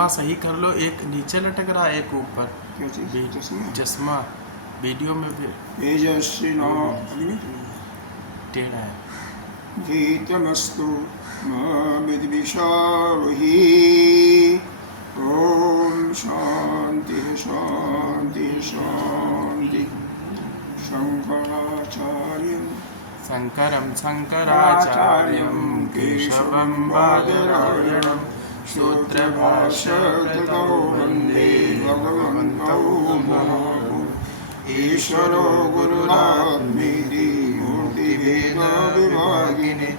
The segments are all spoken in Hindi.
चश्मा सही कर लो, एक नीचे लटक रहा है एक ऊपर। क्या चीज़? चश्मा? चश्मा वीडियो में भी तेजस्विनो टेढ़ा है। गीतमस्तु मा विद्विषावहि। ओम शांति शांति शांति। शंकराचार्यं शंकराचार्यं केशवं बादरायणं सूत्रभाष्यकृतौ वन्दे भगवन्तौ ईश्वरो गुरुरात्मेति मूर्तिभेदविभागिने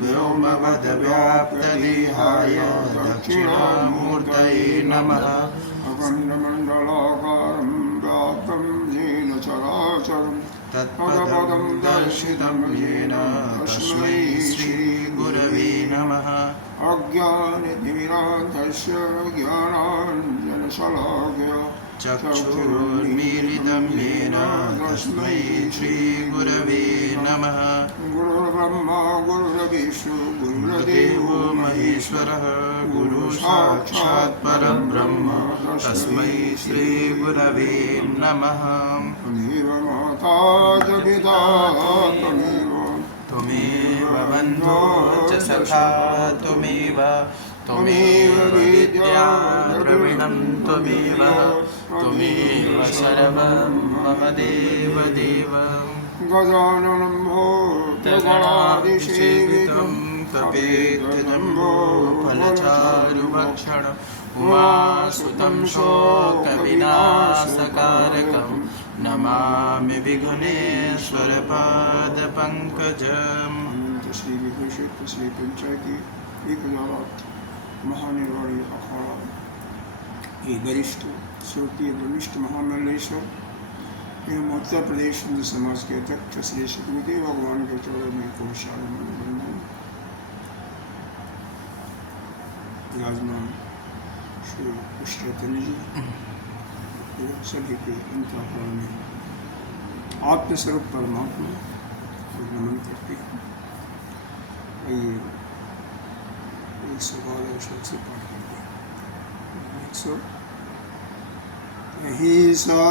व्योमवद्व्याप्तदेहाय दक्षिणामूर्तये नमः। अखण्डमण्डलाकारं व्याप्तं येन चराचरं तत्पदं दर्शितं येन तस्मै श्रीगुरवे नमः। अज्ञानतिमिरान्धस्य ज्ञानाञ्जनशलाकया चक्षुरुन्मीलितं येन तस्मै श्रीगुरवे नमः। गुरुर्ब्रह्मा गुरुर्विष्णु गुरुदेवो महेश्वरः गुरुसाक्षात् परब्रह्म तस्मै श्रीगुरवे नमः। त्वमेव माता च पिता त्वमेव बन्धो च सखा त्वमेव विद्या द्रविणं त्वमेव सर्वं मम देवदेव। गजाननं भूतगणाधिसेवितं कपेतजम्बो फलचारुभक्षणम् उमासुतं शोकविनाशकारकं नमामि विघ्नेश्वरपादपङ्कजम्। श्री विभूषित श्री पंचायती 1008 महानिर्वाणी अखाड़ा ये वरिष्ठ श्रोतीय वरिष्ठ महामंडलेश्वर एवं उत्तर प्रदेश हिंदू समाज के अध्यक्ष श्री सतगुरुदेव भगवान के चरणों में कोशाल विराजमान श्री कृष्ण जी सभी के अंतःकरण में आत्मस्वरूप परमात्मा को नमन करते हैं। आइए 112 शब्द से पाठ करते हैं। 100 अहिंसा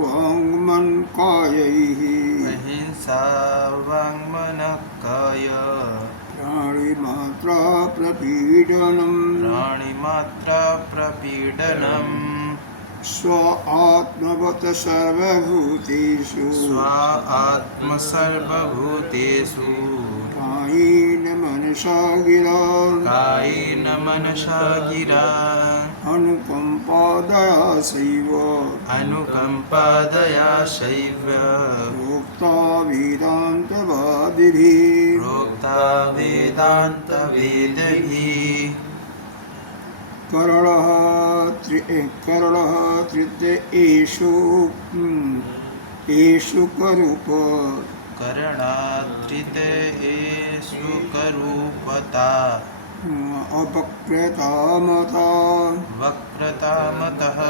वाङ्मन कायैः अहिंसा वाङ्मनः काय प्राणिमात्रा प्रपीडनम् स्व आत्मवत् सर्वभूतेषु कायेन मनसा गिरा अनुकम्पादया शैव प्रोक्ता वेदान्तवेदिभिः करणः तृतीयेषु करूपता वक्रतामतः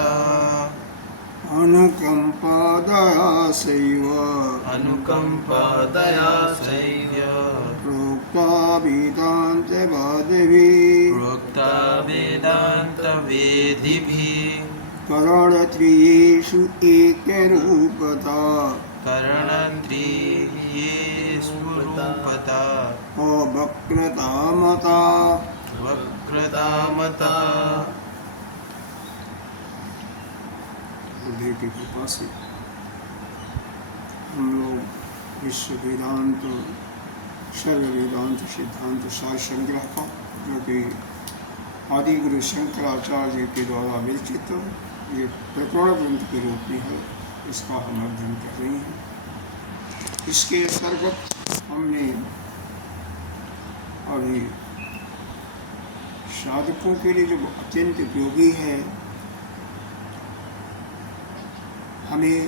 अनुकम्पादया सैव प्रोक्ता वेदान्तवेदिभिः करणत्रयेषु एकरूपता वक्रतामता बुद्धि की कृपा से हम लोग विश्व वेदांत सर्व वेदांत सिद्धांत सार संग्रह का जो कि आदि गुरु शंकराचार्य के द्वारा विरचित ये प्रकरण ग्रंथ के रूप में है, इसका हम अध्ययन कर रहे हैं। इसके अंतर्गत हमने अभी साधकों के लिए जो अत्यंत उपयोगी है, हमें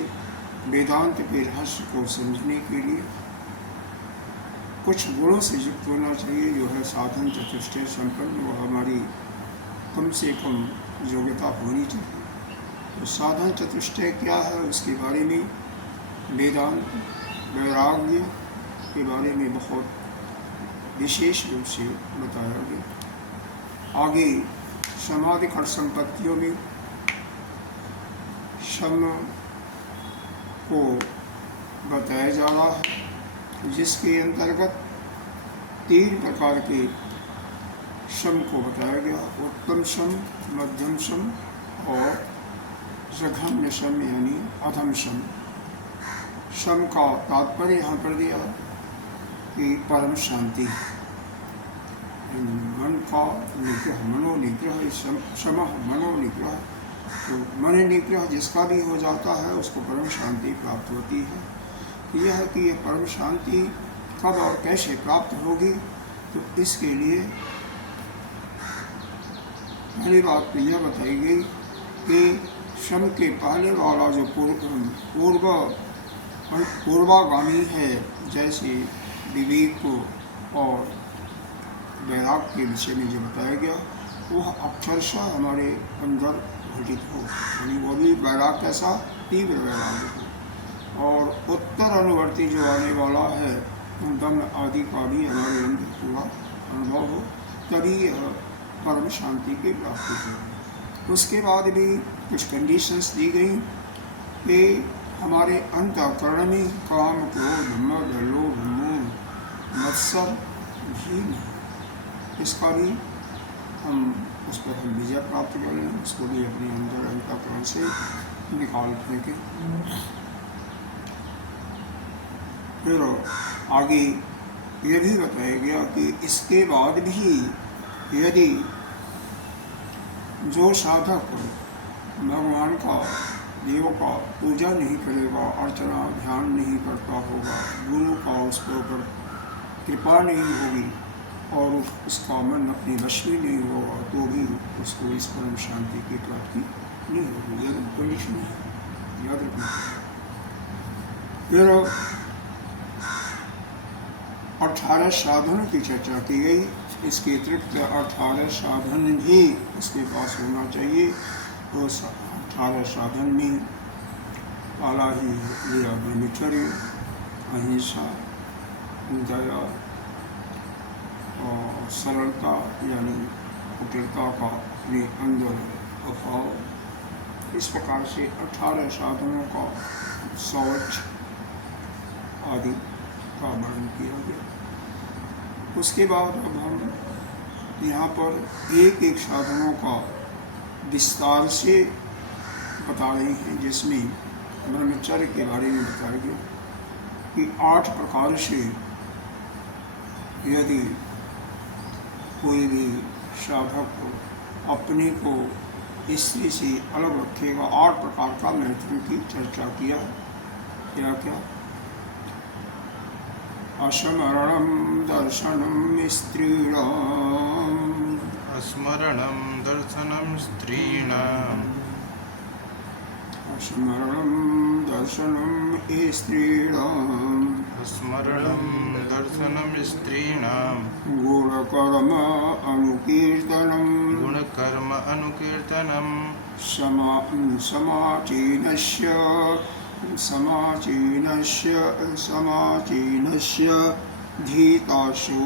वेदांत के रहस्य को समझने के लिए कुछ गुणों से युक्त होना चाहिए, जो है साधन चतुष्टय संपन्न, वो हमारी कम से कम योग्यता होनी चाहिए। तो साधन चतुष्टय क्या है उसके बारे में, वेदांत वैराग्य के बारे में बहुत विशेष रूप से बताया गया। आगे समाधिकर संपत्तियों में शम को बताया जा रहा है, जिसके अंतर्गत 3 प्रकार के शम को बताया गया। उत्तम शम, मध्यम शम और जघन्य शम यानी अधम शम। शम का तात्पर्य यहाँ पर दिया कि परम शांति, मन का निग्रह, मनोनिग्रह, शम मनोनिग्रह। तो मन निग्रह जिसका भी हो जाता है उसको परम शांति प्राप्त होती है। यह कि यह परम शांति कब और कैसे प्राप्त होगी, तो इसके लिए पहली बात तो यह बताई गई कि शम के पहले वाला जो पूर्वागामी है, जैसे विवेक को और वैराग के विषय में जो बताया गया, वह अक्षरशः हमारे अंदर घटित हो, यानी वो भी वैराग कैसा, तीव्र वैराग हो। और उत्तर अनुवर्ती जो आने वाला है, दम आदि का भी हमारे अंदर पूरा अनुभव हो, तभी यह परम शांति की प्राप्ति हो। उसके बाद भी कुछ कंडीशंस दी गई कि हमारे अंतःकरण में काम, क्रोध, मद, लोभ, मोह, मत्सर भी नहीं, इसका भी उस पर हम विजय प्राप्त करें, उसको भी अपने अंदर अंतःकरण से निकाल फेंकें। फिर आगे यह भी बताया गया कि इसके बाद भी यदि जो साधक भगवान का, देव का पूजा नहीं करेगा, अर्चना ध्यान नहीं करता होगा, गुरु का उसके ऊपर कृपा नहीं होगी और उसका मन अपने वश में नहीं होगा, तो भी उसको इस परम शांति की प्राप्ति नहीं होगी। यह कंडीशन है, याद रखना। फिर 18 साधनों की चर्चा की गई। इसके अतिरिक्त 18 साधन भी उसके पास होना चाहिए। तो 18 साधन में पहला ही लिया ब्रह्मचर्य, अहिंसा, दया और सरलता यानी कुटिलता का अपने अंदर अभाव। इस प्रकार से 18 साधनों का शौच आदि का वर्णन किया गया। उसके बाद अब हम यहाँ पर एक एक साधनों का विस्तार से बता रहे हैं, जिसमें ब्रह्मचर्य के बारे में बताया गया कि 8 प्रकार से यदि कोई भी साधक अपने को स्त्री से अलग रखेगा, 8 प्रकार का महत्व की चर्चा किया। क्या क्या? अस्मरणं दर्शनं स्त्रीणाम्, स्मरणं दर्शनं स्त्रीणाम्, स्मरणं दर्शनं स्त्रीणाम्, स्मरणं दर्शनं स्त्रीणां, गुणकर्म अनुकीर्तनं, गुणकर्म अनुकीर्तनं, समाचीनस्य धीतासु,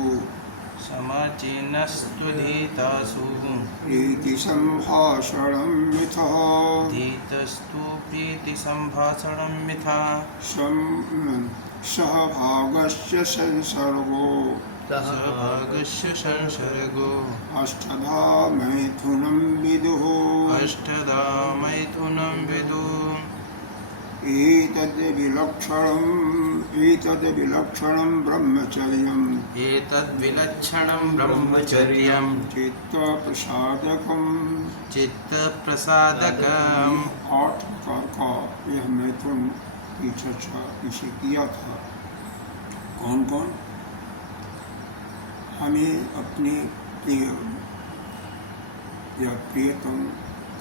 समाचीनस्त्वधीतासु, प्रीतिसम्भाषणं मिथः, धीतस्तु प्रीतिसम्भाषणं मिथा, सहभागस्य संसर्गो, सहभागस्य संसर्गो, अष्टधा मैथुनं विदुः, अष्टधा मैथुनं विदुः, एतद्विलक्षणं ब्रह्मचर्यम्, एतद्विलक्षणं ब्रह्मचर्यं, चित्तप्रसादकम्, चित्तप्रसादकम्। 8 प्रकार का यह मैथुन की चर्चा पीछे किया था। कौन कौन? हमें अपने प्रिय या प्रियतम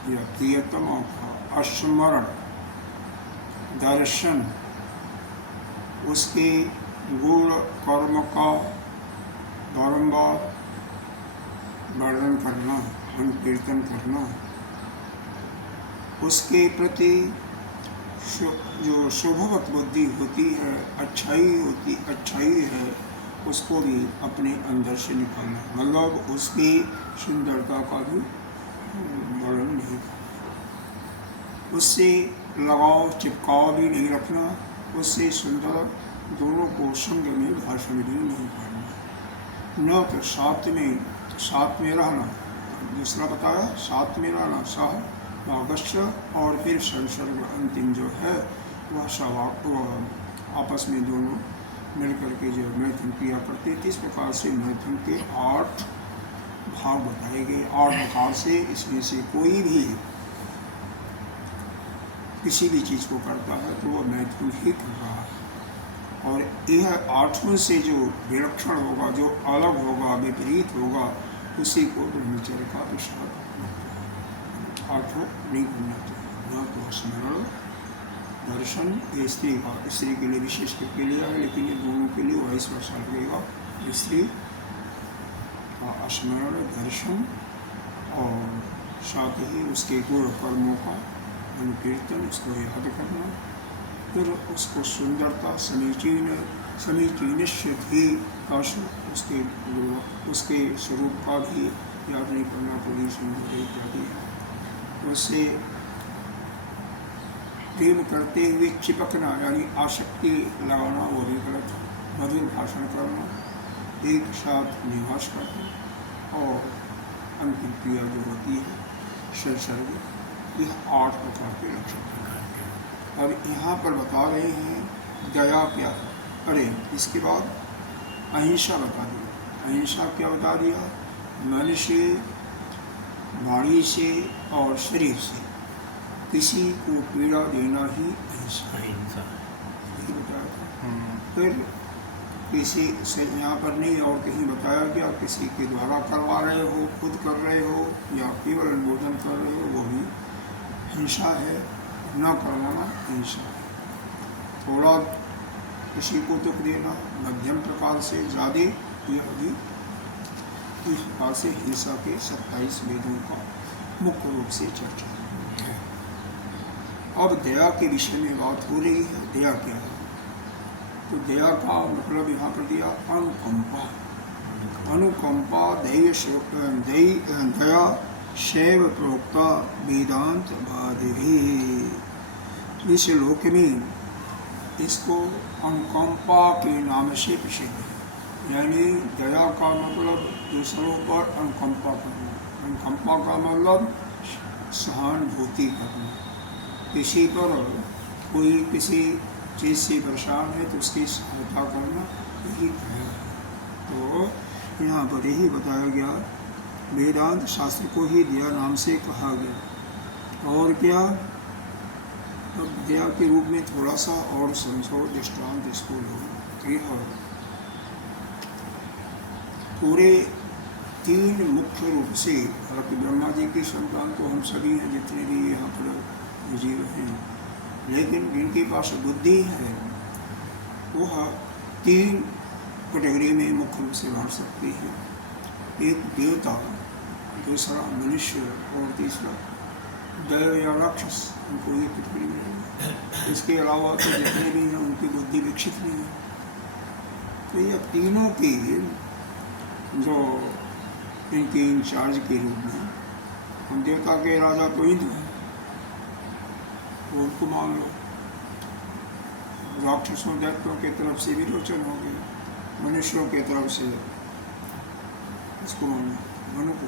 या प्रियतमा का स्मरण, दर्शन, उसके गुण कर्म का बारंबार वर्णन करना, संकीर्तन करना, उसके प्रति जो शुभवत बुद्धि होती है, अच्छाई है, उसको भी अपने अंदर से निकालना, मतलब उसकी सुंदरता का भी वर्णन नहीं करना, उससे लगाव चिपकाव भी नहीं रखना, उससे सुंदर दोनों को संग में भाषण भी नहीं करना, न तो साथ में रहना, दूसरा बताया साथ में रहना सह भागस्य, और फिर संसर्ग अंतिम जो है वह वह आपस में दोनों मिलकर के जो मैथुन क्रिया करते हैं। इस प्रकार से मैथुन के 8 भाग बताए गए। 8 प्रकार से इसमें से कोई भी किसी भी चीज़ को करता है तो वह मैथुन ही कर रहा है। और यह 8 से जो विलक्षण होगा, जो अलग होगा, विपरीत होगा, उसी को ब्रह्मचर्य का विषय 8 नहीं करना चाहिए। न तो स्मरण दर्शन, ये स्त्री के लिए विशेष करके लिया है, लेकिन ये दोनों के लिए वही वर्षा लगेगा। स्त्री का स्मरण दर्शन और साथ ही उसके गुण कर्मों का अनुकीर्तन, उसको याद करना, फिर उसको सुंदरता समीचीन भी का उसके स्वरूप का भी याद नहीं करना, पूरी सुंदर इत्यादि है। उससे प्रेम करते हुए चिपकना यानी आसक्ति लगाना वो भी गलत है। मधुर भाषण करना, एक साथ निवास करना और अंतिम क्रिया जो होती है संसर्ग, यह 8 प्रकार के लक्षण हैं। अब यहाँ पर बता रहे हैं दया क्या है। अरे इसके बाद अहिंसा बता दिया। अहिंसा क्या बता दिया? मन से, वाणी से और शरीर से किसी को पीड़ा देना ही अहिंसा यही बताया था। फिर किसी से यहाँ पर नहीं और कहीं बताया गया, किसी के द्वारा करवा रहे हो, खुद कर रहे हो या केवल अनुमोदन कर रहे हो, वो भी हिंसा है। न करवाना हिंसा है। थोड़ा किसी को दुख देना, मध्यम प्रकार से ज़्यादा, यह भी इस प्रकार से हिंसा के 27 वेदों का मुख्य रूप से चर्चा है। अब दया के विषय में बात हो रही है। दया क्या है? तो दया का मतलब यहाँ पर दिया अनुकंपा। अनुकंपा दया शैव प्रोक्ता वेदांत बाधे। इस लोक में इसको अनुकंपा के नाम से प्रसिद्ध है। यानी दया का मतलब दूसरों पर अनुकंपा करना। अनुकंपा का मतलब सहानुभूति करना। किसी पर कोई किसी चीज़ से परेशान है तो उसकी सहायता करना, यही दया है। तो यहाँ पर यही बताया गया, वेदांत शास्त्र को ही दया नाम से कहा गया। और क्या? अब दया के रूप में थोड़ा सा और समझो, दृष्टांत इसको लो। पूरे 3 मुख्य रूप से, हालांकि ब्रह्मा जी की संतान तो हम सभी हैं जितने भी यहाँ पर जीव हैं, लेकिन जिनके पास बुद्धि है वह 3 कैटेगरी में मुख्य रूप से बांट सकती है। एक देवता, दूसरा मनुष्य और तीसरा दैव या राक्षस, उनको ये कैटेगरी में। इसके अलावा तो जितने भी हैं उनकी बुद्धि विकसित नहीं है। तो ये तीनों की जो इनके इंचार्ज के रूप में, हम देवता के राजा तो इंद्र हैं, उनको मान लो। राक्षसों दैत्यों के तरफ से विरोचन हो गया, मनुष्यों के तरफ से इसको मानो, मनु को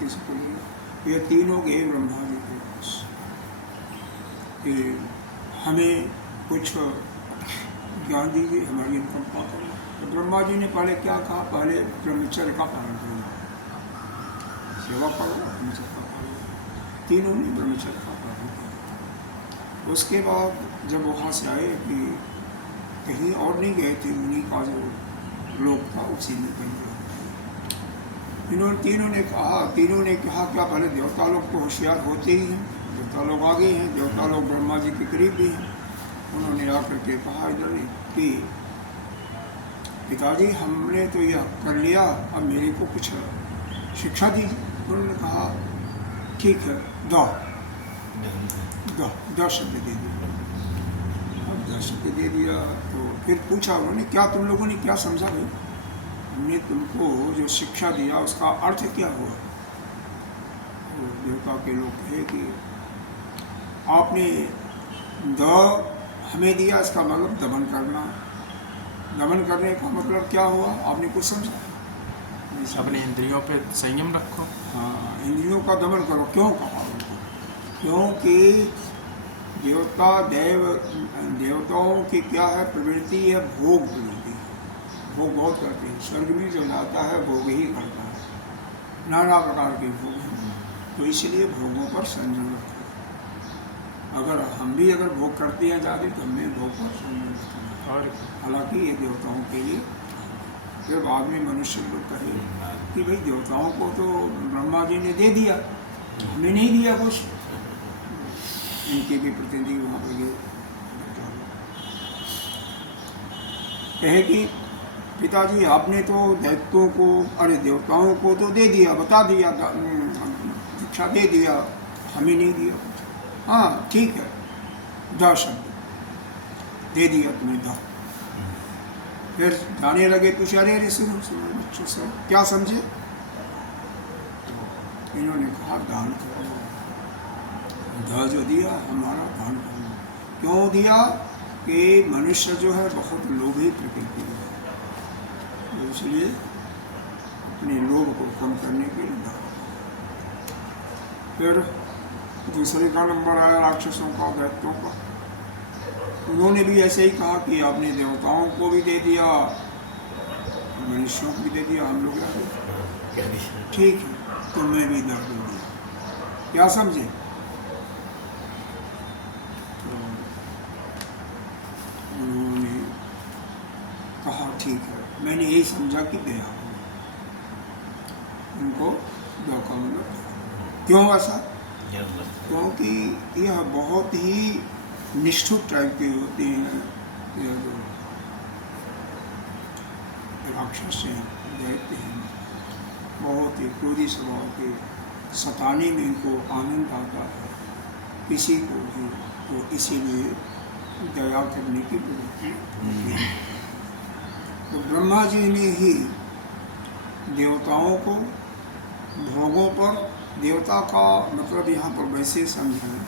किसको लिया। ये तीनों गए ब्रह्मा जी के पास कि हमें कुछ ज्ञान दीजिए, हमारी अनुकंपा करो। तो ब्रह्मा जी ने पहले क्या कहा? पहले ब्रह्मचर्य का पालन करो, सेवा करो, ब्रह्मचर्य का पालन। तीनों ने ब्रह्मचर्य का पालन किया। उसके बाद जब वहाँ से आए कि कहीं और नहीं गए थे, उन्हीं का जो लोक था उसी में कहीं तीनों ने कहा क्या? पहले देवता लोग तो होशियार होते ही हैं, देवता लोग आगे हैं, देवता लोग ब्रह्मा जी के करीब भी हैं। उन्होंने आकर के कहा इधर कि पिताजी हमने तो यह कर लिया, अब मेरे को कुछ शिक्षा दी। उन्होंने कहा ठीक है, दो शब्द दे दिया। अब 10 शब्द दे दिया तो फिर पूछा उन्होंने, क्या तुम लोगों ने क्या समझा भाई? हमने तुमको जो शिक्षा दिया उसका अर्थ क्या हुआ? तो देवता के लोग कहे कि आपने द हमें दिया, इसका मतलब दमन करना। दमन करने का मतलब क्या हुआ, आपने कुछ समझा? अपने इंद्रियों पे संयम रखो। हाँ, इंद्रियों का दमन करो। क्यों कहा उनको? क्योंकि देवताओं की क्या है प्रवृत्ति है, भोग प्रवृत्ति है। भोग बहुत करते हैं। स्वर्ग में जो जाता है भोग ही करता है, नाना प्रकार के भोग हैं। तो इसलिए भोगों पर संयम रखो। अगर हम भी अगर भोग करते हैं ज़्यादा तो हमें भोग पर संयम रखना। और हालांकि ये देवताओं के लिए। फिर बाद में मनुष्य लोग कहे कि भाई देवताओं को तो ब्रह्मा जी ने दे दिया, हमें नहीं दिया कुछ। इनके भी प्रतिनिधि वहाँ पर ये कहे कि पिताजी आपने तो दैत्यों को, अरे देवताओं को तो दे दिया, बता दिया, शिक्षा दे दिया, हमें नहीं दिया। हाँ ठीक है, द शब्द दे दिया तुम्हें, द। फिर जाने लगे, पूछे अरे अरे सुनो सुनो बच्चों से क्या समझे? तो इन्होंने कहा दान करो। द जो दिया हमारा दान करो। क्यों दिया? कि मनुष्य जो है बहुत लोभी प्रकृति है, इसलिए अपने लोभ को कम करने के लिए दान। फिर दूसरे का नंबर आया राक्षसों का, दैत्यों का। उन्होंने भी ऐसे ही कहा कि आपने देवताओं को भी दे दिया, मनुष्यों को भी दे दिया, हम लोग ठीक है तो मैं भी दर्द दे दिया। क्या समझे? तो उन्होंने कहा ठीक है, मैंने यही समझा कि दया हो उनको। धोखा मतलब क्यों ऐसा? क्योंकि यह बहुत ही निष्ठुर टाइप के होते हैं, यह जो राक्षस हैं, दैत्य हैं, बहुत ही क्रोधी स्वभाव के। सताने में इनको आनंद आता है किसी को भी, तो इसीलिए दया करने की प्रवृत्ति होती है। तो ब्रह्मा जी ने ही देवताओं को भोगों पर, देवता का मतलब यहाँ पर वैसे समझें,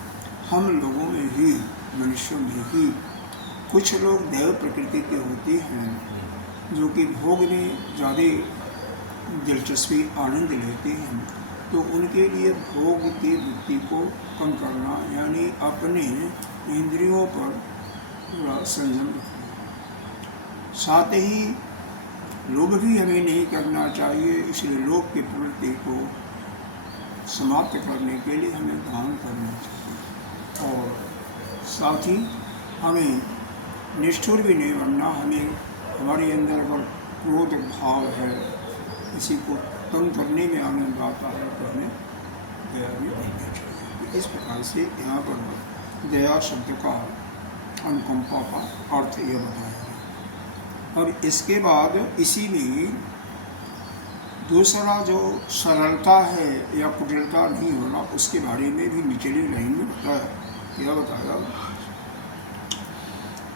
हम लोगों में ही, मनुष्यों में ही कुछ लोग दैव प्रकृति के होते हैं जो कि भोग में ज़्यादा दिलचस्पी आनंद लेते हैं। तो उनके लिए भोग की वृत्ति को कम करना, यानी अपने इंद्रियों पर पूरा संयम रखना। साथ ही लोभ भी हमें नहीं करना चाहिए, इसलिए लोभ की प्रवृत्ति को समाप्त करने के लिए हमें दान करना चाहिए। और साथ ही हमें निष्ठुर भी नहीं बनना। हमें हमारे अंदर अगर क्रोध भाव है, किसी को तंग करने में आनंद आता है, तो हमें दया भी बनना चाहिए। इस प्रकार से यहाँ पर दया शब्द का, अनुकंपा का अर्थ यह बताया है। और इसके बाद इसी में दूसरा जो सरलता है या कुटिलता नहीं होना, उसके बारे में भी निचली लाइन में बताया। क्या बताया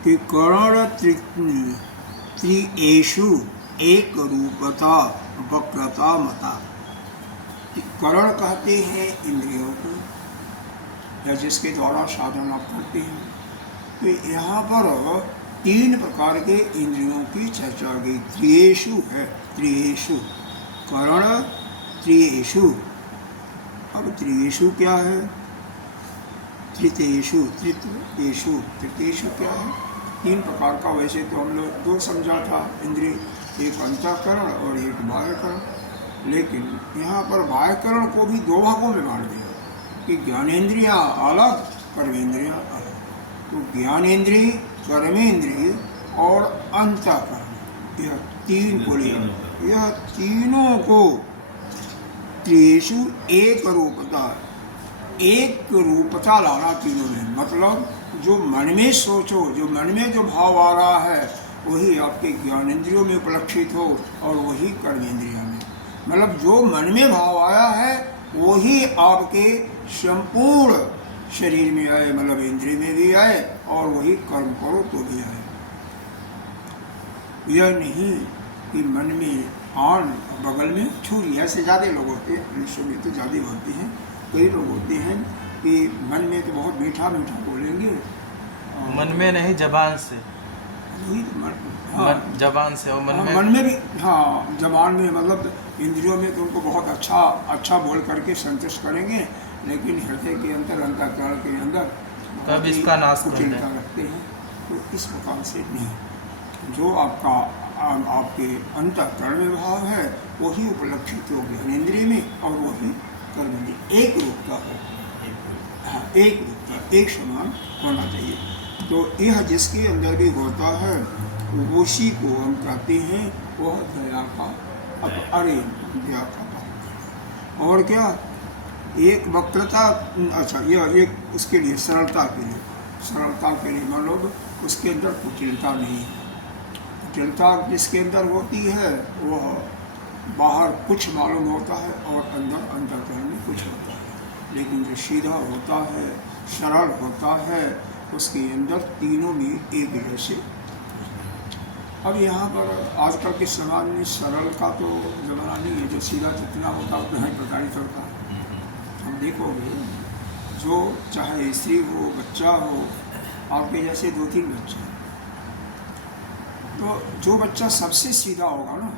कि करण त्रिएषु एक रूपता वक्रता मता। करण कहते हैं इंद्रियों को, या जिसके द्वारा साधन आप करते हैं। तो यहाँ पर 3 प्रकार के इंद्रियों की चर्चा गई। त्रिएषु है, त्रिएषु करण, त्रिएषु। अब त्रिएषु क्या है? तृतीयेषु, तृतीयेषु, तृतीयेषु क्या है? 3 प्रकार का। वैसे तो हम लोग 2 समझा था इंद्रिय, एक अंतःकरण और एक बाह्यकरण। लेकिन यहाँ पर बाह्यकरण को भी 2 भागों में बांट दिया कि ज्ञानेंद्रियाँ अलग, कर्मेंद्रियाँ अलग। तो ज्ञानेंद्रिय, कर्मेंद्रिय और अंतःकरण, यह 3 को लिया। यह तीनों को त्रिएषु एक रूपता, एक रूपता लाना तीनों में। मतलब जो मन में सोचो, जो मन में जो भाव आ रहा है, वही आपके ज्ञानेंद्रियों में उपलक्षित हो और वही कर्मेंद्रियों में। मतलब जो मन में भाव आया है वही आपके संपूर्ण शरीर में आए, मतलब इंद्रिय में भी आए, और वही कर्म करो तो भी आए। यह नहीं कि मन में आन बगल में छुरी, ऐसे ज़्यादा लोग होते हैं, मनुष्यों में तो ज़्यादा होते हैं। कई लोग होते हैं कि मन में तो बहुत मीठा मीठा बोलेंगे, मन में नहीं, जबान से। वही हाँ, जबान से और मन में भी, हाँ जबान में मतलब इंद्रियों में तो उनको बहुत अच्छा अच्छा बोल करके संतुष्ट करेंगे, लेकिन हृदय के अंदर अंतःकरण के अंदर कब इसका नाश कर दें। कुटिलता रखते हैं। तो इस प्रकार से नहीं, जो आपका आपके अंतःकरण में भाव है वही उपलक्षित हो ज्ञानेंद्रिय में और वही कर्म में एक रूप का है। हाँ, एक रूप का, एक समान होना चाहिए। तो यह जिसके अंदर भी होता है उसी को हम कहते हैं वह दया का अरे दया का भाव। और क्या एक वक्रता, अच्छा यह एक उसके लिए सरलता के लिए मतलब उसके अंदर कुटिलता नहीं है। कुटिलता जिसके अंदर होती है वह बाहर कुछ मालूम होता है और अंदर अंतःकरण में कुछ होता है, लेकिन जो सीधा होता है सरल होता है उसके अंदर तीनों में एक जैसे। अब यहाँ पर आजकल के समाज में सरल का तो जमाना नहीं है, जो सीधा जितना होता है उतना ही प्रताड़ित होता है। हम देखोगे जो चाहे स्त्री हो बच्चा हो, आपके जैसे 2-3 बच्चे, तो जो बच्चा सबसे सीधा होगा ना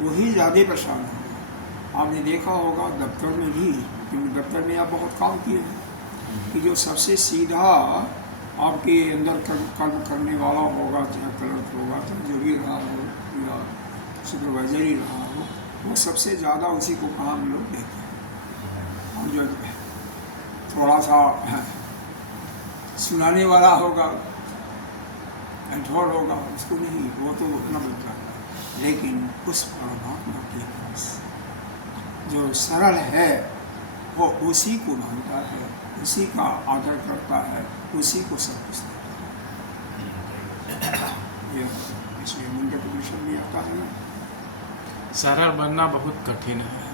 वही ज़्यादा परेशान होगा। आपने देखा होगा दफ्तर में भी, क्योंकि दफ्तर में आप बहुत काम किए हैं, कि जो सबसे सीधा आपके अंदर कर्म करने वाला होगा, चाहे क्लर्क होगा, चाहे जो भी रहा हो या सुपरवाइजर ही रहा हो, वो सबसे ज़्यादा उसी को काम लोग देते हैं। और जो थोड़ा सा सुनाने वाला होगा, एंठोर होगा, उसको नहीं, वो तो उतना बदला। लेकिन उस परमात्मा के पास जो सरल है वो उसी को मानता है, उसी का आदर करता है, उसी को सब कुछ देता है। यह इसमें मुंडक विषय भी आता है। सरल बनना बहुत कठिन है,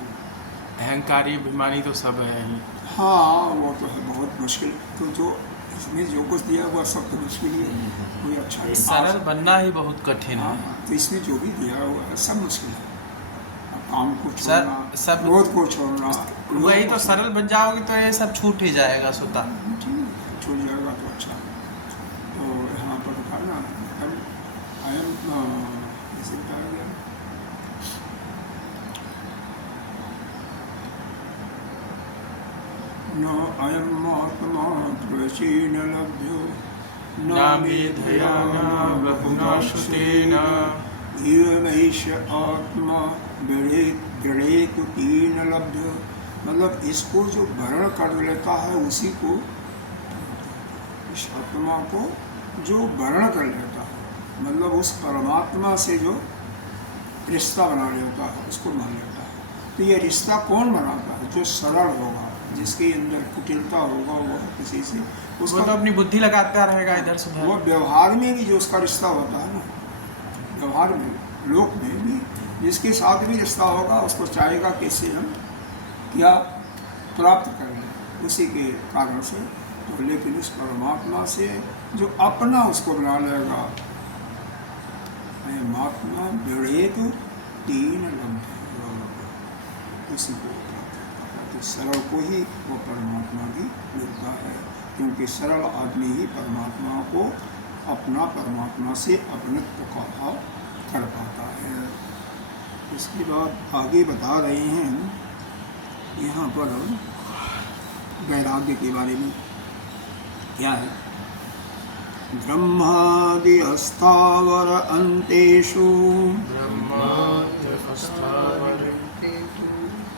अहंकारी अभिमानी तो सब है ही। हाँ वो तो है बहुत मुश्किल। तो जो इसमें जो कुछ दिया हुआ सब तो मुश्किल ही है, कोई अच्छा नहीं। सरल बनना ही बहुत कठिन है। तो इसमें जो भी दिया हुआ है सब मुश्किल है। काम को छोड़ना, सब क्रोध को छोड़ना, वही तो सरल बन जाओगे तो ये सब छूट ही जाएगा स्वतः। छूट जाएगा तो अच्छा। तो यहाँ पर उठाना जैसे बताया गया न अयम महात्मा प्रवचेन लभ्यो न मेधया न बहुना श्रुतेन एवमैष आत्मा गृणेत कीन लभ्य। मतलब इसको जो वर्ण कर लेता है उसी को, इस आत्मा को जो वर्ण कर लेता है, मतलब उस परमात्मा से जो रिश्ता बना लेता है उसको मान लेता है। तो ये रिश्ता कौन बनाता है? जो सरल होगा, जिसके अंदर कुटिलता होगा, वो किसी से उसको तो अपनी बुद्धि लगाता रहेगा इधर से। वो व्यवहार में भी जो उसका रिश्ता होता है ना, व्यवहार में लोक में भी जिसके साथ भी रिश्ता होगा उसको चाहेगा कि इससे हम क्या प्राप्त कर लें, उसी के कारण से। तो लेकिन उस परमात्मा से जो अपना उसको बना लेगा, महात्मा बेड़े तो 3 लम्ब उसी को प्राप्त करता है। तो सरल को ही वो परमात्मा भी मिलता है, क्योंकि सरल आदमी ही परमात्मा को अपना परमात्मा से अपनत्व का भाव कर पाता है। इसके बाद आगे बता रहे हैं यहाँ पर वैराग्य के बारे में। क्या है? ब्रह्मादि अस्तावर अंतेषु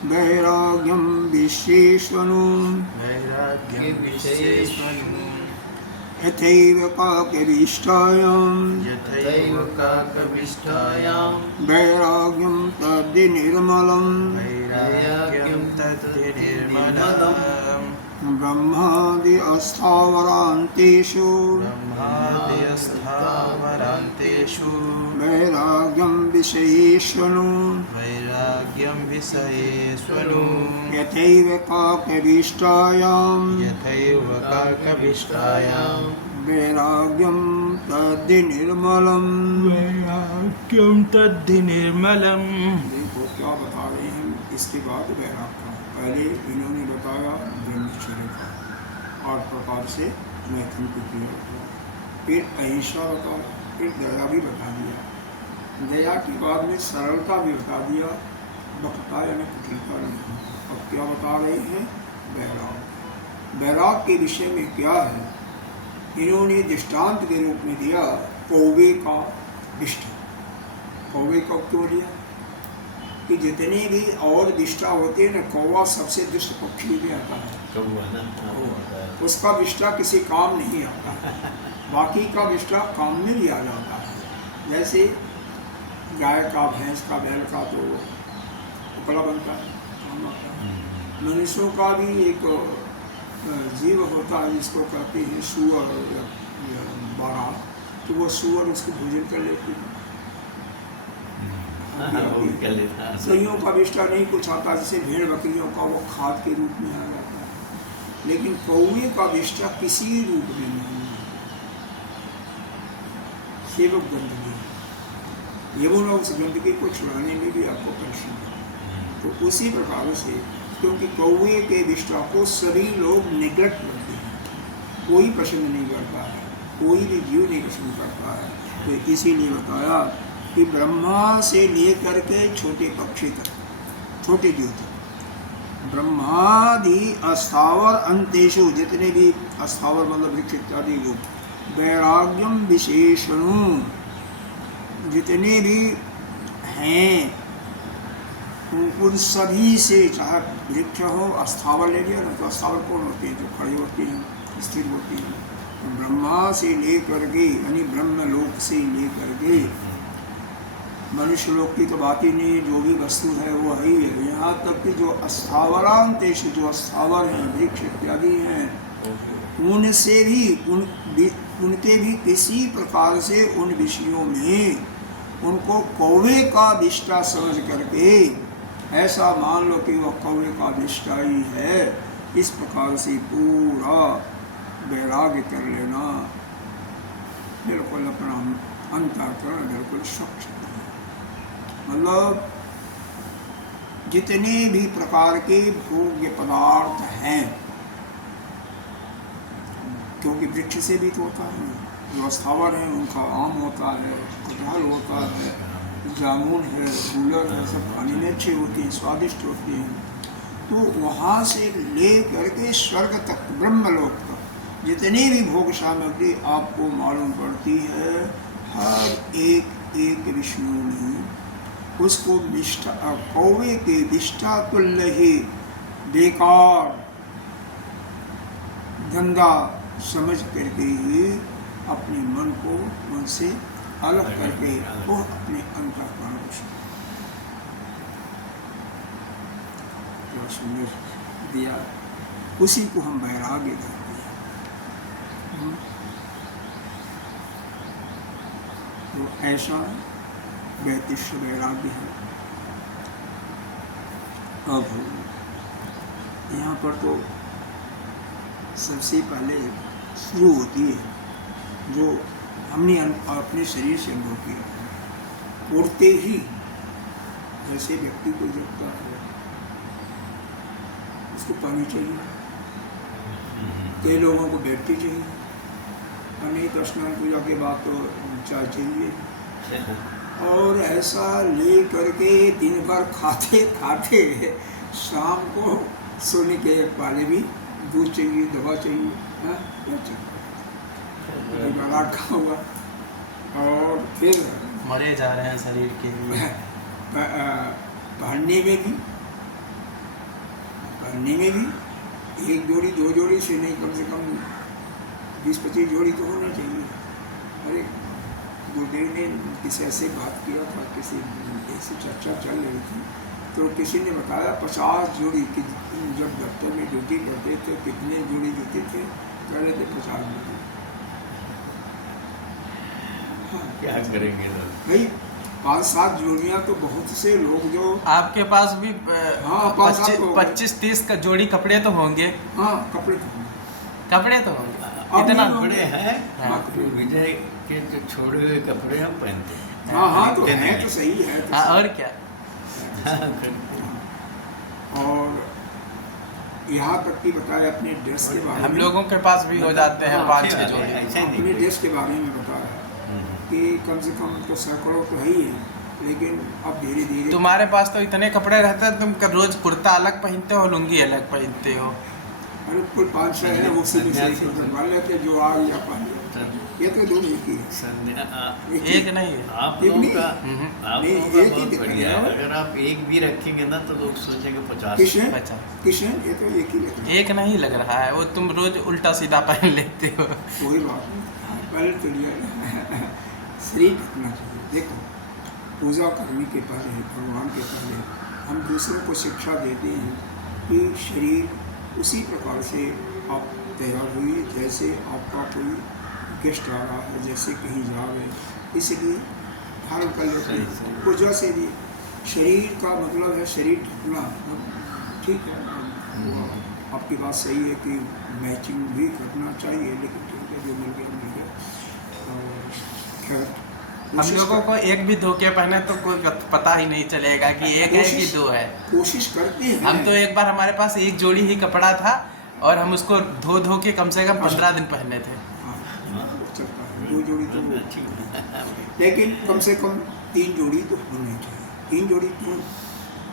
वैराग्यम विशेषणु यथैव काकविष्टायां वैराग्यं तद्धि निर्मलम् ब्रह्मादि अस्थावरान्तेषु वैराग्यं विशेषणु यथैव काकविष्टायां वैराग्यं तद्धि निर्मलम्। देखो क्या बता रहे हैं इसके बाद वैराग्य। पहले इन्होंने बताया और प्रकार से मैथुन को किया। फिर अहिंसा बताया, फिर दया भी बता दिया। दया के बाद में सरलता भी बता दिया, वक्रता यानी कुटिलता नहीं। अब क्या बता रहे हैं? वैराग। वैराग के विषय में क्या है? इन्होंने दृष्टांत के रूप में दिया कौवे का विष्ठा। कौवे का क्यों दिया? कि जितने भी और विष्ठा होते हैं ना, कौवा सबसे दुष्ट पक्षी में आता है। उसका विष्ठा किसी काम नहीं आता, बाकी का विष्ठा काम में भी आ जाता है। जैसे गाय का, भैंस का, बैल का तो उपला बनता है, काम आता है। मनुष्यों का भी एक जीव होता है जिसको कहते हैं सूअर या बारह, तो वो सूअर उसको भोजन कर लेती है। कईयों का विष्ठा नहीं कुछ आता, जैसे भेड़ बकरियों का वो खाद के रूप में आ जाता है, लेकिन कौवे का विष्ठा किसी रूप में नहीं है, सेवक गंदगी। ये वो लोग उस गंदगी को छुड़ाने में भी आपको परेशान है। तो उसी प्रकार से, क्योंकि कौवे के विष्ठा को सभी लोग निगलेक्ट करते हैं, कोई पसंद नहीं करता है, कोई भी जीव नहीं पसंद करता है। तो इसीलिए बताया कि ब्रह्मा से लेकर के छोटे पक्षी तक, छोटे जीव तक, ब्रह्मादि अस्थावर अंतेषु, जितने भी अस्थावर मतलब वृक्ष इत्यादि लोग, वैराग्यम विशेषणु, जितने भी हैं उन सभी से, चाहे वृक्ष हो, अस्थावर ले लिया ना, तो अस्थावर कौन होते हैं? जो खड़े होते हैं, स्थिर होते हैं। तो ब्रह्मा से लेकर के, यानी ब्रह्मलोक से लेकर के मनुष्य लोक की तो बात ही नहीं, जो भी वस्तु है वो है ही है। यहाँ तक कि जो अस्थावरांतेश, जो अस्थावर हैं, वृक्ष इत्यादि हैं, उनसे भी उनके भी किसी प्रकार से उन विषयों में उनको कौवे का विष्ठा समझ करके ऐसा मान लो कि वह कौवे का विष्ठा ही है, इस प्रकार से पूरा वैराग्य कर लेना, बिल्कुल अपना अंतःकरण बिल्कुल स्वच्छ। मतलब जितने भी प्रकार के भोग्य पदार्थ हैं, क्योंकि वृक्ष से भी तो होता है, जो अस्थावर है उनका आम होता है, कटहल होता है, जामुन है, कूलर है, सब खाने में अच्छे होते हैं, स्वादिष्ट होते हैं। तो वहाँ से ले करके स्वर्ग तक, ब्रह्मलोक तक, जितनी भी भोग सामग्री आपको मालूम पड़ती है, हर एक एक विष्णु ने उसको विष्ठा, कौवे के विष्ठा तुल्य ही बेकार गंदा समझ करके ही अपने मन को उनसे अलग करके वो अपने अंतःकरण को सुंदर दिया, उसी को हम वैराग्य कहते हैं। तो ऐसा वैतिष्य वैराग्य है। अब यहाँ पर तो सबसे पहले शुरू होती है जो हमने अपने शरीर से अनुभव किया, उड़ते ही जैसे व्यक्ति को जगता है उसको पानी चाहिए, कई लोगों को बैठती चाहिए, और नहीं तो स्नान पूजा के बाद तो चाय चाहिए। और ऐसा ले करके दिन भर खाते खाते शाम को सोने के पहले भी दूध चाहिए, दवा चाहिए, रखा हुआ। और फिर मरे जा रहे हैं शरीर के लिए। पहनने में भी एक जोड़ी दो जोड़ी से नहीं, कम से कम 20-25 जोड़ी तो होना चाहिए। अरे गुरुदेव ने किसी ऐसे बात किया था, किसी ऐसी चर्चा चल रही थी, तो किसी ने बताया 50 जोड़ी कि जब दफ्तर में ड्यूटी करते थे कितने जोड़ी देते थे, कह रहे थे 50 जोड़ी। हाँ, क्या करेंगे भाई 5-7 जोड़ियाँ तो बहुत से लोग जो आपके पास भी हाँ 25-30 का जोड़ी कपड़े तो होंगे। हाँ कपड़े तो होंगे, कपड़े तो होंगे, अब इतना नहीं कपड़े हैं। हाँ। विजय के जो छोड़े हुए कपड़े हम पहनते हैं। हाँ तो पहनते है नहीं। तो सही है तो हाँ, और क्या। हाँ, और यहाँ तक कि बताया अपने ड्रेस के बारे हम में, लोगों के पास भी हो जाते हैं हाँ, 5-6 अच्छी जोड़ी। बात है, ऐसा ही अपने नहीं। ड्रेस के बारे में बताया कि कम से कम तो सैकड़ों तो है ही है, लेकिन अब धीरे धीरे तुम्हारे पास तो इतने कपड़े रहते हैं, तुम रोज कुर्ता अलग पहनते हो, लुंगी अलग पहनते हो। अरे कुल 5-6 है, वो उसी में से एक मान लेते हैं, जो आ गया पहन लिया। ये तो दोनों एक ही है, एक नहीं है। आप एक लोगों नहीं। का आप नहीं, लोगों का एक ही बहुत दिक्कत बढ़िया है। है। अगर आप एक भी रखेंगे ना तो लोग सोचेंगे 50। किशन अच्छा, किशन ये तो एक ही लगता है। एक नहीं लग रहा है, वो तुम रोज उल्टा सीधा पहन लेते हो। कोई बात नहीं, पहले तो लिया शरीर ढकना चाहिए। देखो, पूजा करने के पहले, भगवान के पहले हम दूसरों को शिक्षा देते हैं कि शरीर उसी प्रकार से आप तैयार हुई जैसे आपका कोई गेस्ट आ रहा है, जैसे कहीं जा रहे हैं, इसलिए धारण कर लेते सही, हैं। सही। पूजा से भी शरीर का मतलब है शरीर ढकना। ठीक है, वो आपकी बात सही है कि मैचिंग भी करना चाहिए, लेकिन ठीक है, जो मिल गया मिल गया। और खैर, हम कोशिश लोगों कर- को एक भी धोखे पहने तो कोई पता ही नहीं चलेगा कि एक है कि कोशिश- दो है। कोशिश करते हैं हम तो एक बार हमारे पास एक जोड़ी ही कपड़ा था और हम उसको धो धो के कम से कम 15 दिन पहने थे। हाँ, वो चलता है, 2 जोड़ी तो वो। ठीक लेकिन कम से कम 3 जोड़ी तो होनी चाहिए। 3 जोड़ी क्यों?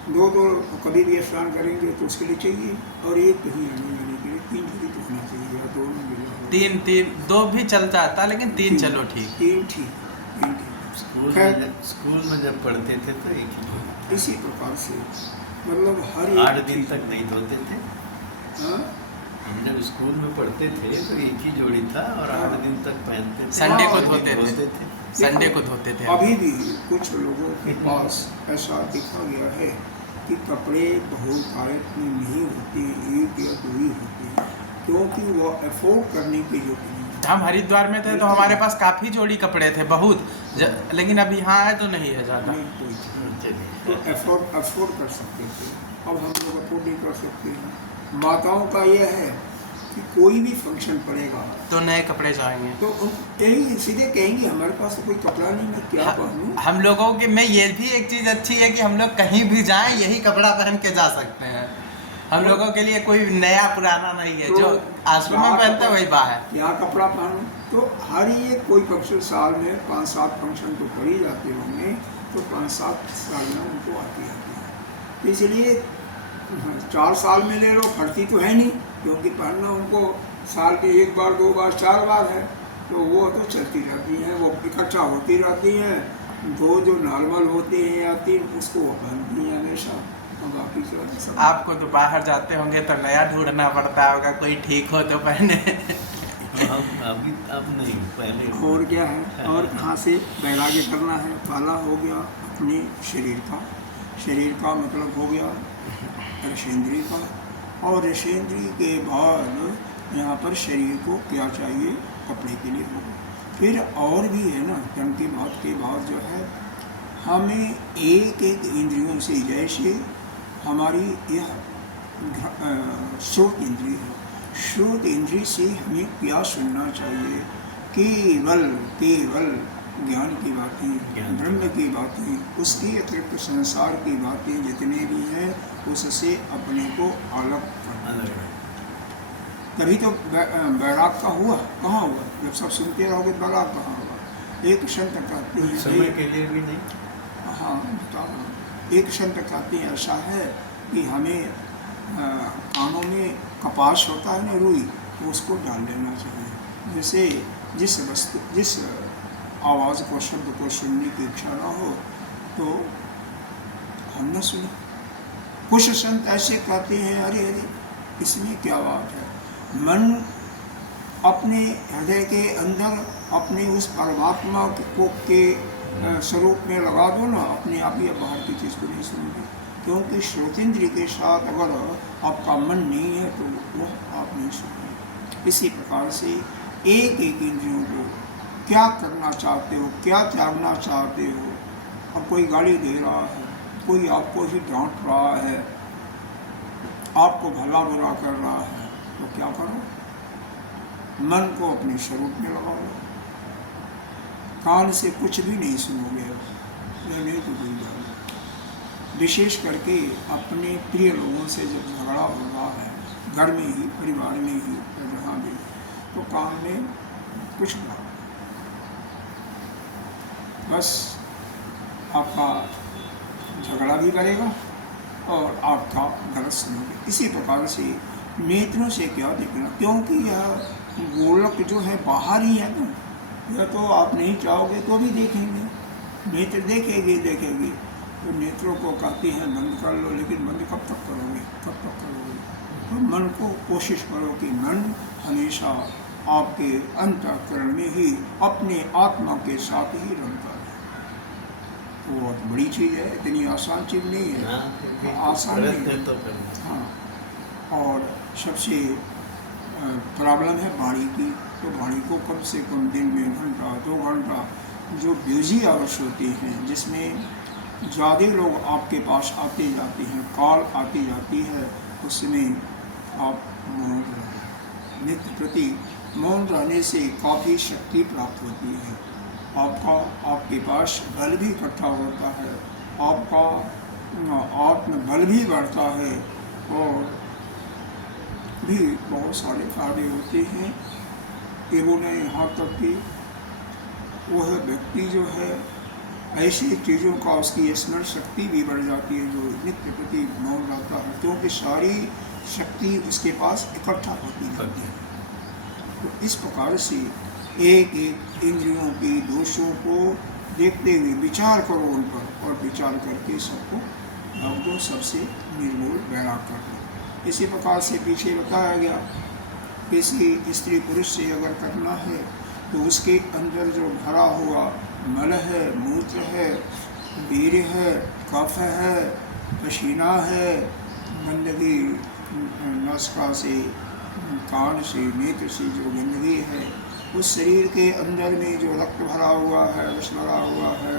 2 तो कभी भी स्नान करेंगे तो उसके लिए चाहिए, और एक कहीं आने जाने के लिए 3 जोड़ी तो होना चाहिए, या 2 में मिला हो। 3 2 भी चल जाता, लेकिन 3 चलो ठीक। 3 ठीक, 3 ठीक। स्कूल में जब पढ़ते थे तो एक ही धोते इसी प्रकार से मतलब हर थे। एक 8 दिन चीज़- तक नहीं धोते थे। हाँ? हम जब स्कूल में पढ़ते थे तो एक ही जोड़ी था और 8 दिन तक पहनते थे। संडे को और धोते थे। थे। संडे को धोते थे। अभी भी कुछ लोगों के पास ऐसा देखा गया है कि कपड़े बहुत आयत में नहीं होते, एक या 2 ही होते हैं, क्योंकि वो अफोर्ड करने के योग्य नहीं। हम हरिद्वार में थे तो हमारे पास काफ़ी जोड़ी कपड़े थे, बहुत। लेकिन अब यहाँ आए तो नहीं है ज़्यादा। नहीं कोई चीज़। तो चलिए। अफोर्ड कर सकते थे, अब हम लोग अफोर्ड नहीं कर सकते हैं। माताओं का ये है कि कोई भी फंक्शन पड़ेगा तो नए कपड़े जाएंगे। तो यही सीधे कहेंगे हमारे पास तो कोई कपड़ा नहीं, मैं क्या पहनूं। हम लोगों के में ये भी एक चीज़ अच्छी है कि हम लोग कहीं भी जाएं यही कपड़ा पहन के जा सकते हैं। हम लोगों के लिए कोई नया पुराना नहीं है, तो जो आश्रम में पहनते हैं वही बाहर। क्या कपड़ा पहनूं? तो हर ये कोई फंक्शन साल में 5-7 फंक्शन तो कर ही जाते होंगे, तो 5-7 साल में उनको आती है। तो इसलिए 4 साल में ले लो, फटती तो है नहीं, क्योंकि पहनना उनको साल के 1 बार 2 बार 4 बार है, तो वो तो चलती रहती हैं, वो इकट्ठा होती रहती हैं। 2 जो नॉर्मल होते हैं या 3 उसको वो पहनती हैं हमेशा, और बाकी सब आपको तो बाहर जाते होंगे तो नया ढूंढना पड़ता होगा, कोई ठीक हो तो पहने। हम अभी अब नहीं, पहले और क्या है, और कहाँ से वैराग्य करना है। पहला हो गया अपने शरीर का मतलब हो गया रसेंद्रिय का, और रसेंद्रिय के बाद यहाँ पर शरीर को क्या चाहिए, कपड़े के लिए होगा। फिर और भी है ना, तन की बात के बाद जो है हमें एक एक इंद्रियों से, जैसे हमारी यह श्रोत इंद्रिय है, श्रोत इंद्रिय से हमें क्या सुनना चाहिए, केवल ज्ञान की बातें, ब्रह्म की बातें, उसके अतिरिक्त संसार की बातें जितने भी हैं उससे अपने को अलग करना चाहिए। तभी तो बैराग का हुआ। कहाँ हुआ? जब सब सुनते रहोगे बैराग कहाँ हुआ? एक संत कहते हैं, समय के लिए भी नहीं। हाँ बता रहा हूँ। एक संत कहते हैं ऐसा है कि हमें कानों में कपास होता है ना, रुई, तो उसको डाल लेना चाहिए, जैसे जिस आवाज़ को, शब्द को सुनने की इच्छा ना हो तो हम न सुने। कुछ संत ऐसे कहते हैं, अरे अरे इसमें क्या बात है, मन अपने हृदय के अंदर अपने उस परमात्मा को के स्वरूप में लगा दो ना, अपने आप ही बाहर की चीज़ को नहीं सुनोगे, क्योंकि श्रोतेंद्रिय के साथ अगर आपका मन नहीं है तो वो आप नहीं सुनोगे। इसी प्रकार से एक एक इंद्रियों को क्या करना चाहते हो, क्या त्यागना चाहते हो। अब कोई गाली दे रहा है, कोई आपको ही डांट रहा है, आपको भला बुरा कर रहा है, तो क्या करो, मन को अपने स्वरूप में लगाओ। कान से कुछ भी नहीं सुनोगे, नहीं तो भूल जाओगे। विशेष करके अपने प्रिय लोगों से जब झगड़ा हो रहा है, घर में ही, परिवार में ही, या जहाँ भी, तो काम में कुछ ना, बस आपका झगड़ा भी करेगा और आपका गलत सुनोगे। इसी प्रकार से नेत्रों से क्या देखना, क्योंकि यह गोलक जो है बाहर ही है ना, यह तो आप नहीं चाहोगे तो भी देखेंगे, नेत्र देखेगी देखेगी। तो नेत्रों को कहते हैं बंद कर लो, लेकिन बंद कब तक करोगे, कब तक करोगे? तो मन को कोशिश करो कि मन हमेशा आपके अंतःकरण में ही अपने आत्मा के साथ ही रमता है। वो बहुत बड़ी चीज़ है, इतनी आसान चीज़ नहीं है, आसान नहीं है। तो करना। हाँ, और सबसे प्रॉब्लम है वाणी की, तो वाणी को कम से कम दिन में घंटा 2 घंटा जो बिजी आवर्स होते हैं, जिसमें ज़्यादा लोग आपके पास आते जाते हैं, कॉल आती जाती है, उसमें आप मौन रहें। नित्य प्रति मौन रहने से काफ़ी शक्ति प्राप्त होती है, आपके पास बल भी इकट्ठा होता है, आपका आत्मबल भी बढ़ता है, और भी बहुत सारे फायदे होते हैं। एवं ने यहाँ तक कि वह व्यक्ति जो है ऐसी चीज़ों का उसकी स्मरण शक्ति भी बढ़ जाती है, जो नित्य प्रति मौन रहता है, क्योंकि सारी शक्ति उसके पास इकट्ठा होती रहती है। तो इस प्रकार से एक एक इंद्रियों के दोषों को देखते हुए विचार करो उन पर, और विचार करके सबको भाग दो, सबसे निर्मूल वैराग कर दो। इसी प्रकार से पीछे बताया गया, किसी स्त्री पुरुष से अगर करना है तो उसके अंदर जो भरा हुआ मल है, मूत्र है, वीर्य है, कफ है, पसीना है, गंदगी नासिका से, कान से, नेत्र से जो गंदगी है, उस शरीर के अंदर में जो रक्त भरा हुआ है, रस भरा हुआ है,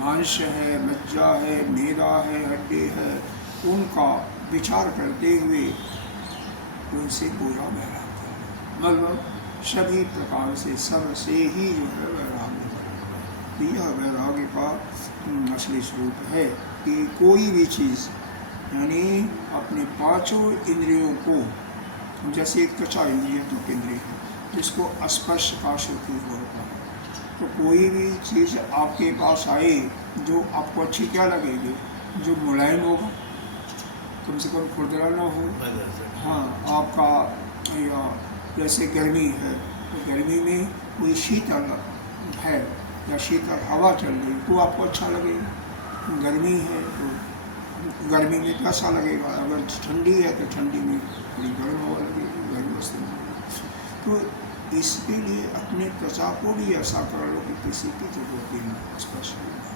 मांस है, मज्जा है, मेदा है, हड्डी है, उनका विचार करते हुए उनसे पूरा वैराग करो। मतलब सभी प्रकार से, सब से ही जो है वैराग्य करो। यह वैराग्य का असली स्वरूप है कि कोई भी चीज़, यानी अपने 5 इंद्रियों को, जैसे एक त्वचा इंद्रिय तो इंद्रिय है जिसको स्पर्श का सुख होता है, तो कोई भी चीज़ आपके पास आए जो आपको अच्छी क्या लगेगी, जो मुलायम होगा, कम से कम खुरदरा ना हो। हाँ, आपका या जैसे गर्मी है तो गर्मी में कोई शीतल है या शीतल हवा चल रही तो आपको अच्छा लगेगा। गर्मी है तो गर्मी में कैसा लगेगा, अगर ठंडी है तो ठंडी में थोड़ी गर्म हवा लगेगी, गर्म वस्तु लगेगी। तो इसके लिए अपने त्वचा को भी ऐसा कर लो कि किसी की जरूरत ही ना स्पर्श करना।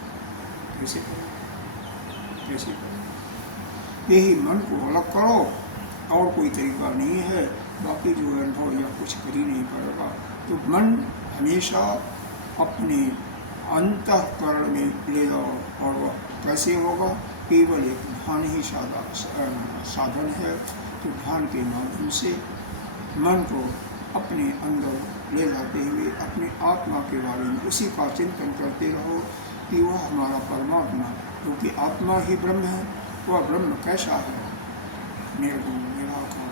कैसे करो, कैसे करो, यही मन को अलग करो, और कोई तरीका नहीं है। बाकी जो अनुभव या कुछ कर ही नहीं पाएगा। तो मन हमेशा अपने अंतःकरण में ले जाओ, और वह कैसे होगा, केवल एक ध्यान ही साधन है। तो ध्यान के माध्यम से मन को अपने अंदर ले जाते हुए अपने आत्मा के बारे में उसी का चिंतन करते रहो कि वह हमारा परमात्मा, क्योंकि आत्मा ही ब्रह्म है, वह ब्रह्म कैसा है, निर्गुण निराकार,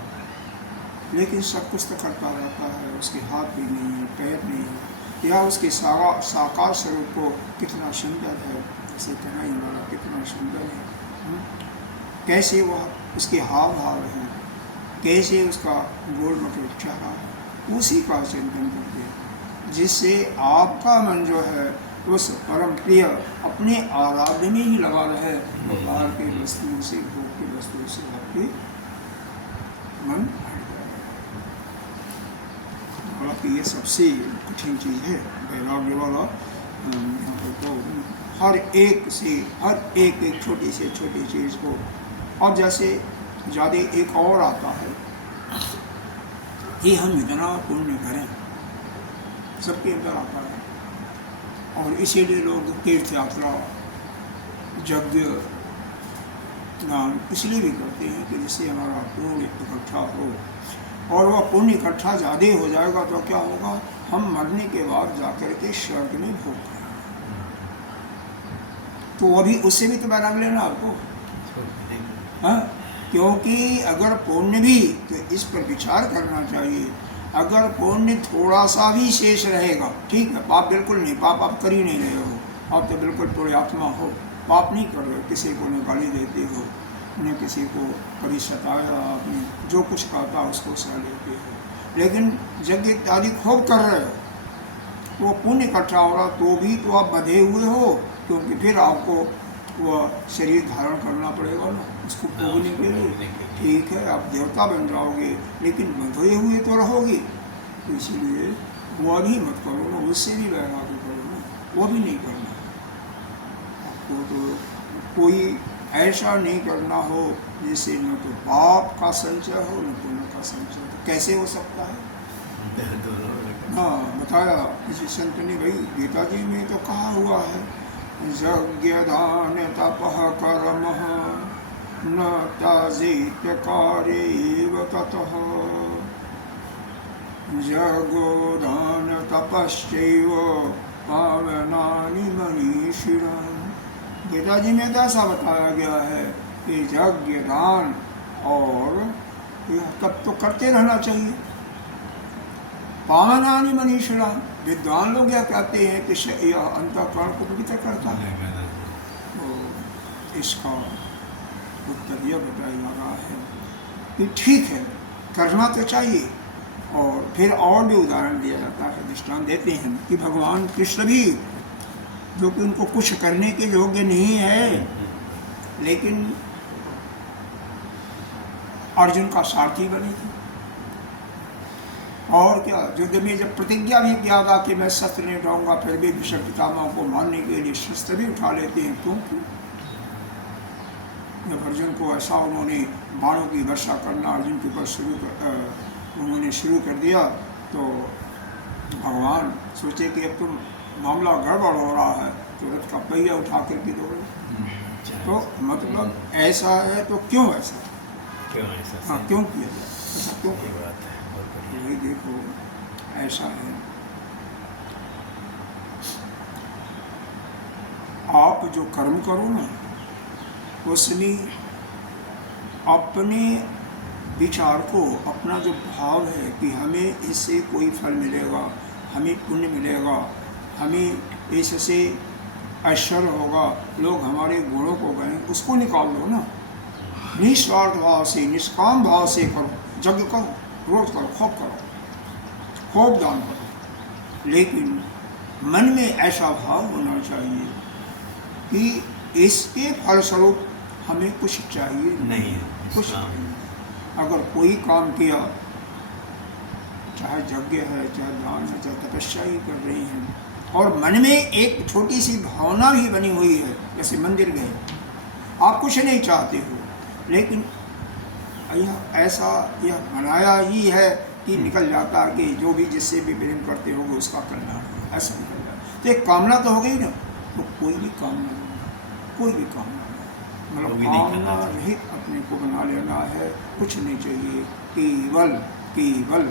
लेकिन सब कुछ तो करता रहता है, उसके हाथ भी नहीं है, पैर नहीं है, या उसके साकार स्वरूप को कितना सुंदर है, जैसे कन्हैया वाला कितना सुंदर है, कैसे वह उसके हाव भाव हैं, कैसे उसका गोल मटोल चेहरा है, उसी का चिंतन करते हैं, जिससे आपका मन जो है उस परम प्रिय अपने आराध्य में ही लगा रहे, और बाहर के वस्तुओं से, भोग की वस्तुओं से आपके मन हट जाए। हालांकि ये सबसे कठिन चीज़ है वैराग्य वाला। यहाँ पर तो हर एक से, हर एक छोटी से छोटी चीज़ को, अब जैसे ज़्यादा एक और आता है कि हम इतना पुण्य करें, सबके अंदर आता है, और इसीलिए लोग तीर्थ यात्रा, यज्ञ, स्नान इसलिए भी करते हैं कि जिससे हमारा पुण्य इकट्ठा हो, और वह पुण्य इकट्ठा ज़्यादा हो जाएगा तो क्या होगा, हम मरने के बाद जाकर के स्वर्ग में भोग करेंगे। तो अभी उससे भी तो वैराग लेना आपको, हाँ, क्योंकि अगर पुण्य भी, तो इस पर विचार करना चाहिए, अगर पुण्य थोड़ा सा भी शेष रहेगा, ठीक है, पाप बिल्कुल नहीं, पाप आप कर ही नहीं रहे हो, आप तो बिल्कुल पुण्यात्मा हो, पाप नहीं कर रहे हो, किसी को न गाली देते हो, न किसी को कभी सताया, आपने जो कुछ कहता उसको सह लेते हो, लेकिन यज्ञ इत्यादि खूब कर रहे हो, वो पुण्य इकट्ठा हो रहा, तो भी तो आप बंधे हुए हो, क्योंकि फिर आपको वह शरीर धारण करना पड़ेगा ना उसको भोगने के लिए। ठीक है, आप देवता बन जाओगे, लेकिन बंधे हुए तो रहोगे, तो इसीलिए वो भी मत करो ना, उससे भी वैराग्य करो ना, वो भी नहीं करना है आपको। तो कोई ऐसा नहीं करना हो जैसे न तो पाप का संचय हो न पुण्य का संचय, तो कैसे हो सकता है? हाँ, बताया किसी संत ने, भाई गीता जी में तो कहा हुआ है, यज्ञ दान तपः कर्म न ताजेत कार्येव ततः, यज्ञो दान तपश्चैव पावनानि मनीषिणाम्। गीता जी में तो ऐसा बताया गया है कि यज्ञ दान और यह तप तो करते रहना चाहिए। पावनानि मनीषिणाम्, विद्वान लोग यह कहते हैं कि यह अंतःकरण को पवित्र करता है। तो इसका उत्तर यह बताया जा रहा है कि ठीक है, करना तो चाहिए। और फिर और भी उदाहरण दिया जाता है, दृष्टांत देते हैं कि भगवान कृष्ण भी, जो कि उनको कुछ करने के योग्य नहीं है, लेकिन अर्जुन का सारथी बने थे। और क्या, युद्ध में जब प्रतिज्ञा भी किया था कि मैं शस्त्र नहीं उठाऊंगा, फिर भी भीष्म पितामह को मारने के लिए शस्त्र भी उठा लेते हैं। क्योंकि जब अर्जुन को ऐसा उन्होंने बाणों की वर्षा करना अर्जुन के ऊपर उन्होंने शुरू कर दिया, तो भगवान सोचे कि अब तो मामला गड़बड़ हो रहा है, तो रथ का पहिया उठा करके दौड़े। तो मतलब ऐसा है तो क्यों ऐसा, हाँ क्यों किया जाए, ऐसा क्यों किया? ये देखो ऐसा है, आप जो कर्म करो ना, उसमें अपने विचार को, अपना जो भाव है कि हमें इससे कोई फल मिलेगा, हमें पुण्य मिलेगा, हमें इससे ऐश्वर्य होगा, लोग हमारे गुणों को कहें, उसको निकाल लो ना। निस्वार्थ भाव से, निष्काम भाव से करो, यज्ञ करो, रोज करो, खूब करो, खूब दान करो, लेकिन मन में ऐसा भाव होना चाहिए कि इसके फलस्वरूप हमें कुछ चाहिए नहीं, कुछ चाहिए। अगर कोई काम किया, चाहे यज्ञ है, चाहे दान है, चाहे तपस्या ही कर रही हैं, और मन में एक छोटी सी भावना भी बनी हुई है, जैसे मंदिर गए, आप कुछ नहीं चाहते हो, लेकिन यह बनाया ही है कि निकल जाता है कि जो भी जिससे भी प्रेम करते हो उसका कल्याण, ऐसा निकल जाता। तो एक कामना तो हो गई ना, तो कोई भी कामना नहीं, कोई भी कामना नहीं, मतलब कामना रहित अपने को बना लेना है, कुछ नहीं चाहिए, केवल केवल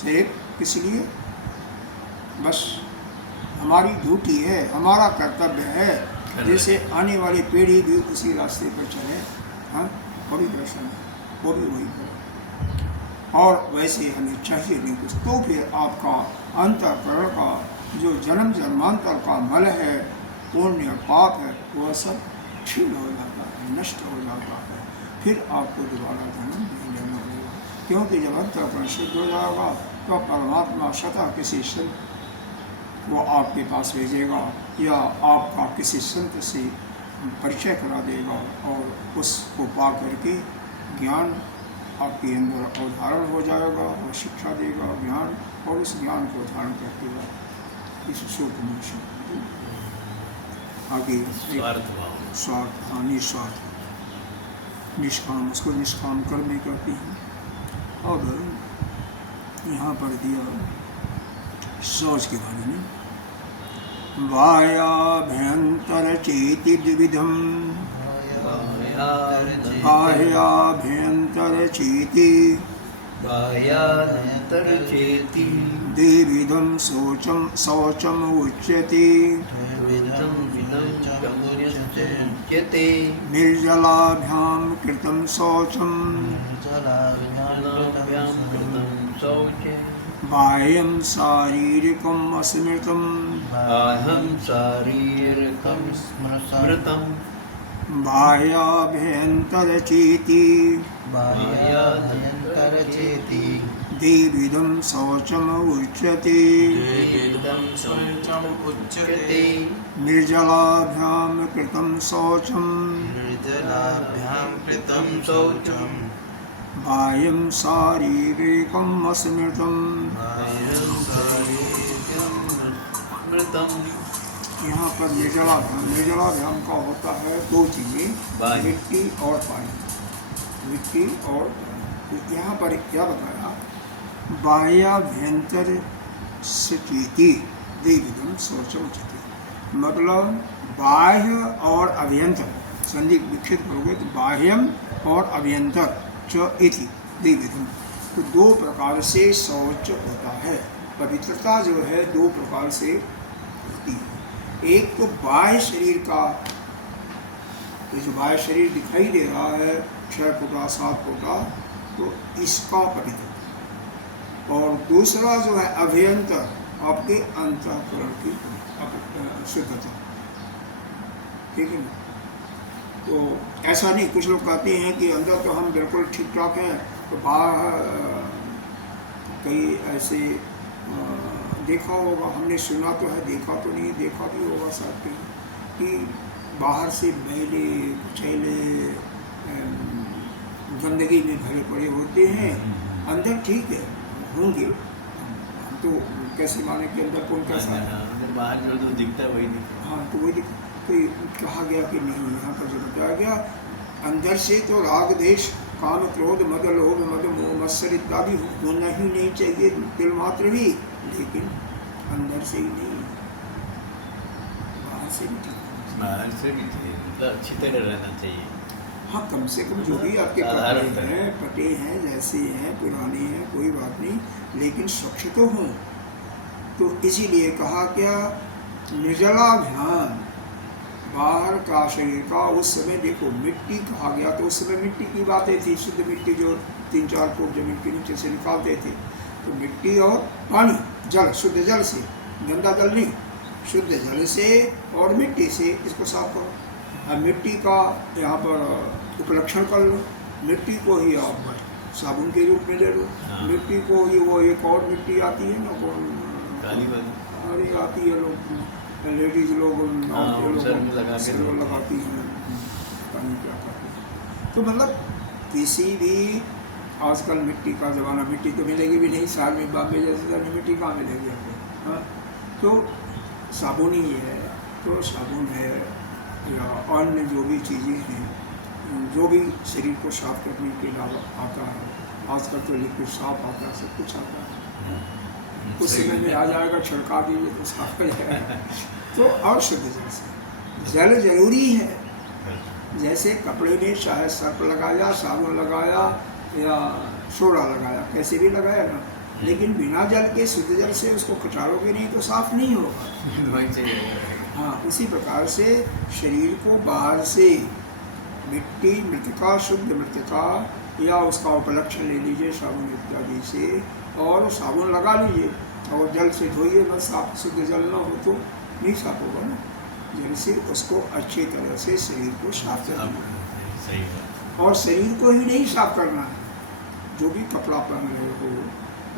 सिर्फ किस लिए, बस हमारी ड्यूटी है, हमारा कर्तव्य है, जैसे आने वाली पीढ़ी भी उसी रास्ते पर चले, हाँ वो भी वैसा नहीं, वो भी वही करे, और वैसे हमें चाहिए नहीं कुछ। तो फिर आपका अंतःकरण का जो जन्म जन्मांतर का मल है, पुण्य पाप है, वह सब क्षीण हो जाता है, नष्ट हो जाता है, फिर आपको दोबारा जन्म नहीं लेना होगा। क्योंकि जब अंतःकरण शुद्ध हो जाएगा तो परमात्मा स्वतः किसी संत वो आपके पास भेजेगा, या आपका किसी संत से परिचय करा देगा, और उसको पा करके ज्ञान आपके अंदर अवधारण हो जाएगा, और शिक्षा देगा ज्ञान, और उस ज्ञान को धारण करके इस शोक मोक्ष आगे स्वार्थ, हाँ निस्वार्थ, निष्काम, उसको निष्काम कर्म करती हैं। और यहाँ पर दिया शौच के बारे में, बाह्याभ्यंतर चेति द्विविधम, बाह्याभ्यंतर चेति द्विविधम शौचम उच्यते, उच्यते निर्जलाभ्यां कृतं शौचं जलाभ्यां कृतं शौचं बाह्यं शारीरिकम् अस्मृतं बाह्यं शारीरकं स्मृतं बाह्याभ्यन्तरचेति बाह्याभ्यन्तरचेति द्विविधं शौचमुच्यते वेदं शौचम् उच्यते निर्जलाभ्यां कृतं शौचं निर्जलाभ्यां कृतं शौचं बाह्यं शारीरिकम् अस्मृतं। बाह्यं शारीरिकं स्मृतं यहाँ पर निर्जलाभ्याम का होता है दो चीज़ें, बाह्य। मिट्टी और पानी। मिट्टी और तो यहाँ पर क्या बताया, बाह्याभ्यंतर स्थिति द्विविधम शौचम उच्यते, मतलब बाह्य और अभ्यंतर संधि विकसित करोगे तो बाह्यम और अभ्यंतर च इति द्विविधम, तो दो प्रकार से शौच होता है। पवित्रता जो है दो प्रकार से होती है, एक तो बाह्य शरीर का, ये जो बाह्य शरीर दिखाई दे रहा है 6 फुटा 7 फुटा, तो इसका पवित्रता, और दूसरा जो है अभ्यंतर आपके अंतःकरण की शुद्धता, ठीक है ना। तो ऐसा नहीं, कुछ लोग कहते हैं कि अंदर तो हम बिल्कुल ठीक ठाक हैं, तो बाहर कई ऐसे देखा होगा, हमने सुना तो है, देखा तो नहीं, देखा भी होगा साथ में कि बाहर से मैले कुचैले गंदगी में भरे पड़े होते हैं, अंदर ठीक है होंगे, तो कैसे माने कि अंदर कौन कैसा है, बाहर जो दिखता है वही दिखता हाँ तो वही तो कहा गया कि नहीं, यहाँ पर जो बताया गया अंदर से तो राग देश काम क्रोध मद लोभ मद मोह मत्सर इत्यादि होना ही नहीं चाहिए दिल मात्र भी, लेकिन अंदर से ही नहीं, बाहर से भी ठीक है। बाहर से भी चाहिए, मतलब अच्छी तरह रहना चाहिए। हाँ, कम से कम जो भी आपके साधारण कपड़े हैं फटे हैं जैसे हैं पुराने हैं कोई बात नहीं, लेकिन स्वच्छ तो हों। तो इसीलिए कहा क्या, निर्जलाभ्याम बाहर का शरीर का, उस समय देखो मिट्टी कहा गया तो उस समय मिट्टी की बातें थी, शुद्ध मिट्टी जो 3-4 फुट जमीन के नीचे से निकालते थे, तो मिट्टी और पानी जल, शुद्ध जल से, गंदा जल नहीं, शुद्ध जल से और मिट्टी से इसको साफ करो। अब मिट्टी का यहाँ पर उपलक्षण कर लो, मिट्टी को ही आप साबुन के रूप में ले लो, हाँ। मिट्टी को ही वो एक और मिट्टी आती है ना, कौन काली वाली अरे आती है, लोग लेडीज लोग हाँ, सर में लगा के सर में लगाती हैं, पानी क्या करती हैं। तो मतलब किसी भी आजकल मिट्टी का ज़माना, मिट्टी तो मिलेगी भी नहीं, साल में बॉम्बे जैसे जगह मिट्टी कहाँ मिलेगी आपको, हाँ। तो साबुन ही है, तो साबुन है या अन्य जो भी चीज़ें हैं, जो भी शरीर को साफ करने के लिए आता है, आजकल तो लिक्विड साफ आता है, सब कुछ आता है, कुछ समय में आ जाएगा, छिड़का दीजिए तो साफ हो जाएगा। तो और शुद्ध जल से, जल जरूरी है, जैसे कपड़े में चाहे सर्फ लगाया, साबुन लगाया या सोडा लगाया, कैसे भी लगाया ना, लेकिन बिना जल के शुद्ध जल से उसको कटारोगे नहीं तो साफ नहीं होगा। हाँ, उसी प्रकार से शरीर को बाहर से मिट्टी, मृतिका, शुद्ध मृतिका या उसका उपलक्षण ले लीजिए साबुन इत्यादि से, और साबुन लगा लीजिए और जल से धोइए, बस साफ शुद्ध जल ना हो तो नहीं साफ होगा ना, जल से उसको अच्छी तरह से शरीर को साफ करना है। सही बात। और शरीर को ही नहीं साफ करना है, जो भी कपड़ा पहन रहे हो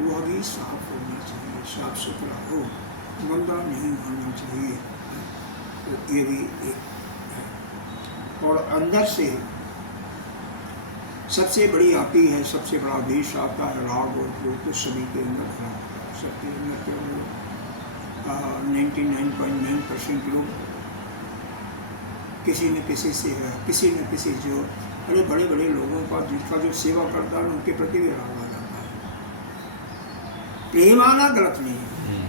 वह भी साफ होना चाहिए, साफ सुथरा हो, गंदा नहीं होना चाहिए, तो ये भी एक है। और अंदर से सबसे बड़ी आती है, सबसे बड़ा देश आता है राग और क्रोध, तो सभी के अंदर है, सबके अंदर तो 99.9% लोग किसी न किसी से है, किसी न किसी जो बड़े बड़े बड़े लोगों का जिनका जो सेवा करता है उनके प्रति भी राग आ जाता है। प्रेम आना गलत नहीं है,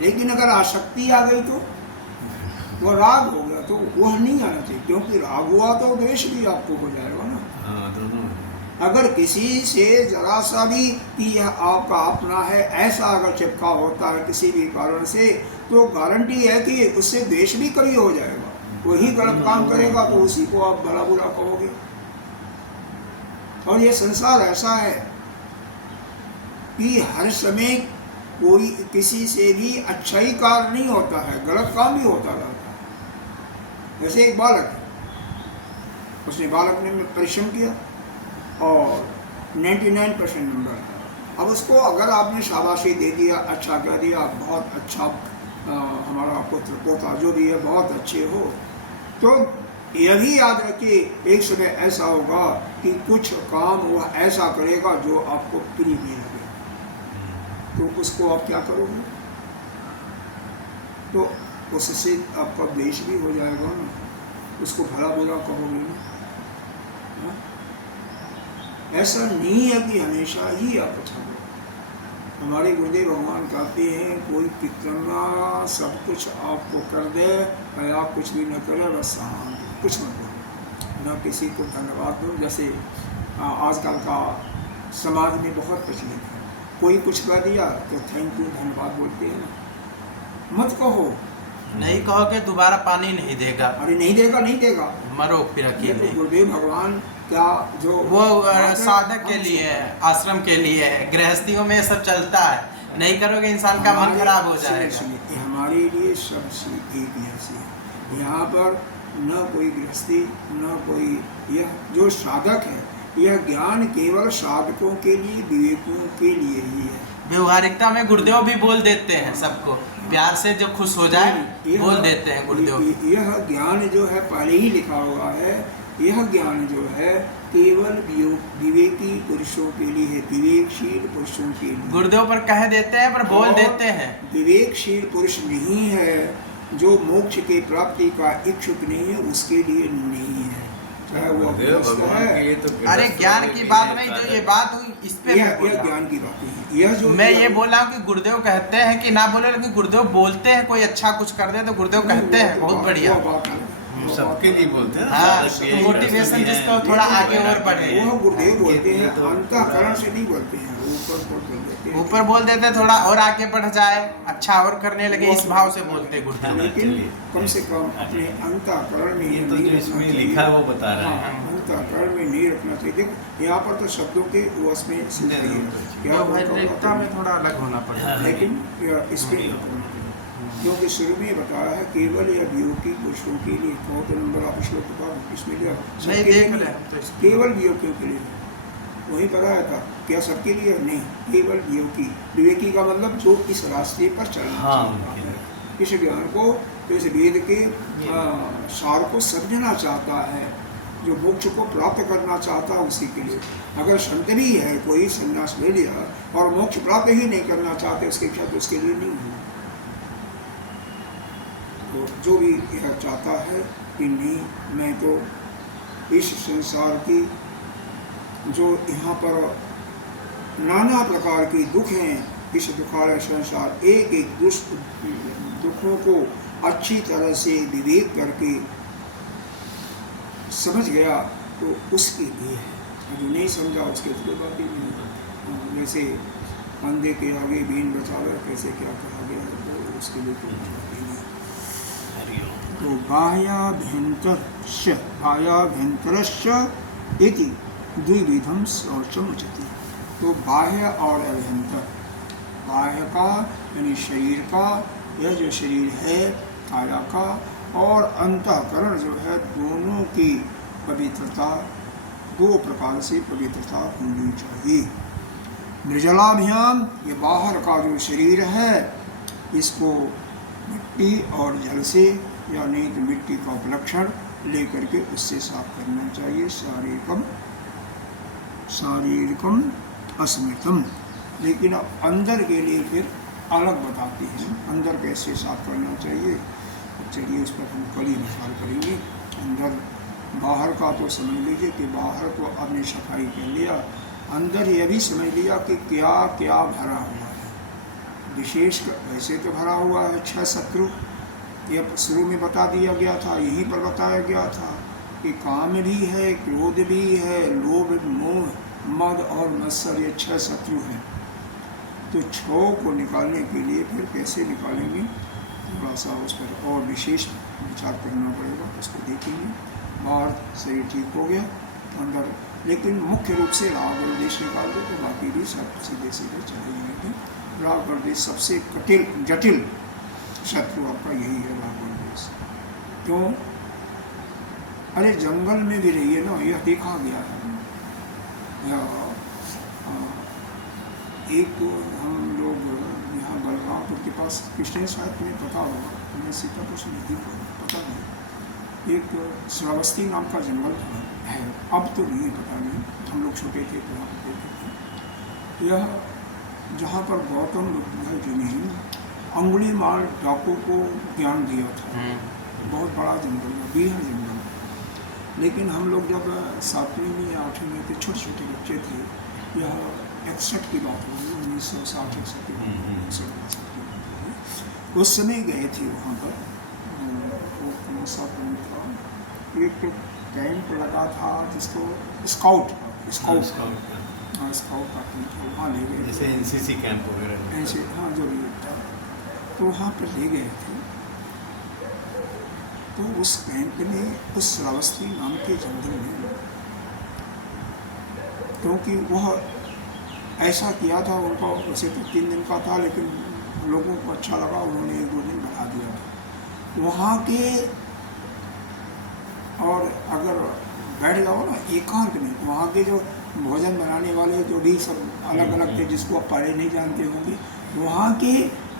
लेकिन अगर आसक्ति आ गई तो वो राग हो गया, तो वह नहीं आना चाहिए, क्योंकि राग हुआ तो द्वेष भी आपको हो जाएगा ना। दोनों। अगर किसी से जरा सा भी कि यह आपका अपना है ऐसा अगर चिपका होता है किसी भी कारण से, तो गारंटी है कि उससे द्वेष भी कभी हो जाएगा। वही गलत काम करेगा तो उसी को आप भला बुरा कहोगे। और ये संसार ऐसा है कि हर समय कोई किसी से भी अच्छा ही कार्य नहीं होता है, गलत काम भी होता रहता है। जैसे एक बालक है, उसने बालक ने परिश्रम किया और 99% नंबर, अब उसको अगर आपने शाबाशी दे दिया, अच्छा कह दिया, बहुत अच्छा हमारा पुत्र पोता जो भी है बहुत अच्छे हो, तो यह भी याद रखिए एक समय ऐसा होगा कि कुछ काम वह ऐसा करेगा जो आपको प्रिय नहीं लगे, तो उसको आप क्या करोगे? तो उससे आपका द्वेष भी हो जाएगा ना, उसको भला बुरा कहोगे ना। ऐसा नहीं है कि हमेशा ही आप अच्छा करो। हमारे गुरुदेव भगवान कहते हैं कोई कितना सब कुछ आपको कर दे और आप कुछ भी न करें, बस शांत, कुछ मत बोलो, न किसी को धन्यवाद दो। जैसे आजकल का समाज में बहुत प्रचलित है, कोई कुछ कर दिया तो थैंक यू धन्यवाद बोलते हैं ना। मत कहो, नहीं कहोगे दोबारा पानी नहीं देगा। अरे नहीं देगा, नहीं देगा, मरो फिर अकेले। गुरुदेव भगवान क्या जो वो साधक के लिए है, आश्रम के लिए है, गृहस्थियों में सब चलता है। नहीं करोगे इंसान का मन खराब हो जाएगा। हमारे लिए सब एक जैसे है। यहाँ पर न कोई गृहस्थी न कोई, यह जो साधक है, यह ज्ञान केवल साधकों के लिए, विवेकों के लिए ही है। व्यवहारिकता में गुरुदेव भी बोल देते हैं सबको, प्यार से जो खुश हो जाए बोल देते हैं गुरुदेव। यह ज्ञान जो है पहले ही लिखा हुआ है, यह ज्ञान जो है केवल विवेकी पुरुषों के लिए है, विवेकशील पुरुषों के लिए। गुरुदेव पर कह देते हैं पर बोल देते हैं। विवेकशील पुरुष नहीं है, जो मोक्ष के प्राप्ति का इच्छुक नहीं है, उसके लिए नहीं है, चाहे वो है। अरे ज्ञान की बात नहीं, जो ये बात हुई इस पे यह ज्ञान की बात है। यह जो मैं ये बोला कि गुरुदेव कहते हैं कि ना बोले, लेकिन गुरुदेव बोलते हैं। कोई अच्छा कुछ कर दे तो गुरुदेव कहते हैं बहुत बढ़िया, सबके लिए बोलते हैं। हाँ, मोटिवेशन जिसको थोड़ा आगे और बढ़े। वो गुरुदेव बोलते हैं, अंतःकरण से नहीं बोलते हैं, ऊपर बोल देते हैं। ऊपर बोल देते थोड़ा और आगे बढ़ जाए, अच्छा और करने लगे, इस भाव से बोलते गुरुदेव। लेकिन कम से कम अपने अंतःकरण में ये तो जो इसमें लिखा है वो बता रहे हैं। अंतःकरण में नहीं रखना चाहिए। देखो यहाँ पर तो शब्दों के वश में व्यवहारिकता में थोड़ा अलग होना पड़ता है। लेकिन इस पे क्योंकि शुरू में बताया है केवल यह वियोगी पुरुषों के लिए। बहुत नंबर आप श्लोक का इसमें नहीं देख ले, केवल वियोगियों के लिए वही बताया था। क्या सबके लिए? नहीं, केवल वियोगी। विवेकी का मतलब जो इस रास्ते पर चलना चाहता है, इस ज्ञान को, इस वेद के सार को समझना चाहता है, जो मोक्ष को प्राप्त करना चाहता है, उसी के लिए। अगर संत भी है, कोई संन्यास ले लिया और मोक्ष प्राप्त ही नहीं करना चाहते, उसकी इच्छा तो उसके लिए नहीं है। तो जो भी यह चाहता है कि नहीं, मैं तो इस संसार की जो यहाँ पर नाना प्रकार के दुख हैं, इस दुखालय संसार, एक एक दुखों को अच्छी तरह से विवेक करके समझ गया तो उसके लिए है। जो नहीं समझा उसके तो बात ही नहीं। जैसे अंधे के आगे बीन बचावे, कैसे क्या कहा गया है, तो उसके लिए तो बात ही नहीं। तो बाह्याभ्यंतरस्य इति द्विविधम शौचम उच्यते। तो बाह्य और अभ्यंतर, बाह्य का यानी शरीर का, यह जो शरीर है काया का, और अंतःकरण जो है, दोनों की पवित्रता, दो प्रकार से पवित्रता होनी चाहिए। निर्जलाभ्याम, ये बाहर का जो शरीर है, इसको मिट्टी और जल से, यानी कि मिट्टी का उपलक्षण लेकर के उससे साफ करना चाहिए। शारीरिकम अस्मृतम। लेकिन अब अंदर के लिए फिर अलग बताते हैं, अंदर कैसे साफ करना चाहिए। चलिए उस पर हम कल ही विचार करेंगे। अंदर बाहर का तो समझ लीजिए कि बाहर को आपने सफाई कर लिया, अंदर यह भी समझ लिया कि क्या क्या भरा हुआ है। विशेष वैसे तो भरा हुआ है 6 शत्रु, यह शुरू में बता दिया गया था, यहीं पर बताया गया था कि काम भी है, क्रोध भी है, लोभ, मोह, मद और मत्सर, ये 6 शत्रु हैं। तो 6 को निकालने के लिए फिर कैसे निकालेंगे? थोड़ा सा उस पर और विशेष विचार करना पड़ेगा, उसको देखेंगे। बाहर शरीर ठीक हो गया, अंदर लेकिन मुख्य रूप से राग और देश निकाल दो तो बाकी भी सब सीधे सीधे चले जाएंगे। राग और देश सबसे जटिल शत्रु आपका यही है, राग और देश। क्यों? अरे जंगल में भी रहिए ना, यह देखा गया है। एक हम लोग यहाँ बलरामपुर के पास कृष्ण शायद तुम्हें पता होगा, हमें सीतापुर से नदी को पता नहीं, एक श्रावस्ती नाम का जंगल है, अब तो नहीं पता नहीं, हम लोग छोटे थे तो वहाँ देखते थे। यह जहाँ पर गौतम बुद्ध जी ने अंगुलीमाल डाकू को ज्ञान दिया था, बहुत बड़ा जंगल है, बीहड़ जंगल। लेकिन हम लोग जब 7वीं में या 8वीं में थे, छोटे छोटे बच्चे थे, यह 61 की बात होगी, 1960-61 की बात होगी। उस समय गए थे वहाँ पर, वो कौन सा कैंप था, एक कैंप लगा था जिसको स्काउट हाँ स्काउट का कैंप था, वहाँ ले गए जैसे एनसीसी कैंप वगैरह ऐसे, हाँ जो भी था, तो वहाँ पर ले गए थे। तो उस कैंप में उस श्रावस्ती नाम के जंगल में, क्योंकि वह ऐसा किया था, उनका वैसे तो 3 दिन का था, लेकिन लोगों को अच्छा लगा, उन्होंने 1-2 दिन बढ़ा दिया था वहाँ के। और अगर बैठ जाओ ना एकांत में, वहाँ के जो भोजन बनाने वाले जो भी सब अलग अलग थे, जिसको आप पढ़े नहीं जानते होंगे, वहाँ के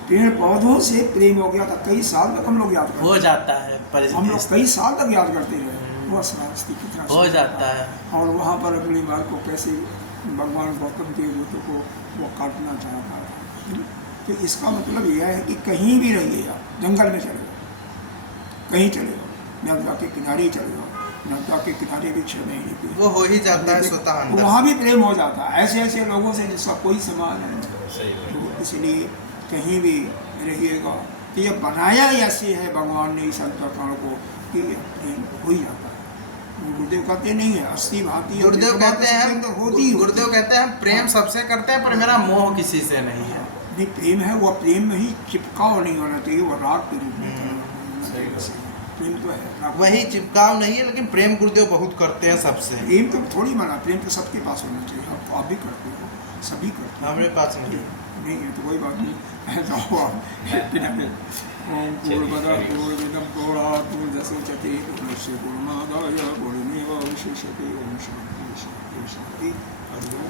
पेड़ पौधों से प्रेम हो गया था। कई साल तक हम लोग याद करते हो जाता है, हम लोग कई साल तक याद करते रहे, वो श्रावस्ती कितना हो जाता है। और वहाँ पर अगली बार को कैसे भगवान गौतम के दूतों को वो काटना चाहता था। तो इसका मतलब यह है कि कहीं भी रहिए आप, जंगल में चले जाओ, कहीं चले जाओ, नर्मदा के किनारे ही चले जाओ, नर्मदा के किनारे भी 6 महीने के वो हो ही जाता है स्वतः अंदर वहाँ भी प्रेम हो जाता है ऐसे ऐसे लोगों से जिसका कोई समान है। सही बात। तो इसलिए कहीं भी रहिएगा कि ये बनाया ही ऐसे है भगवान ने इस अंतःकरण को कि ये प्रेम हो ही जाता है। गुरुदेव कहते नहीं है अस्थि भांति, गुरुदेव कहते हैं, तो होती ही गुरुदेव कहते हैं प्रेम सबसे करते हैं, पर मेरा मोह किसी से नहीं है। नहीं, प्रेम है वो प्रेम में ही चिपकाव नहीं होना चाहिए, वो राग के रूप में सही बात। प्रेम तो है राग। वही चिपकाव नहीं है, लेकिन प्रेम गुरुदेव बहुत करते हैं सबसे। प्रेम तो थोड़ी मना, प्रेम तो सबके पास होना चाहिए, आप भी करते हो, सभी करते हो। हमारे पास नहीं। नहीं है तो कोई बात नहीं, ऐसा हुआ ओम पूर्णमदः पूर्णमिदं पूर्णात् पूर्णमुदच्यते पूर्णस्य पूर्णमादाय पूर्णमेवावशिष्यते। ओम शांति शांति शांति। हरि ओम।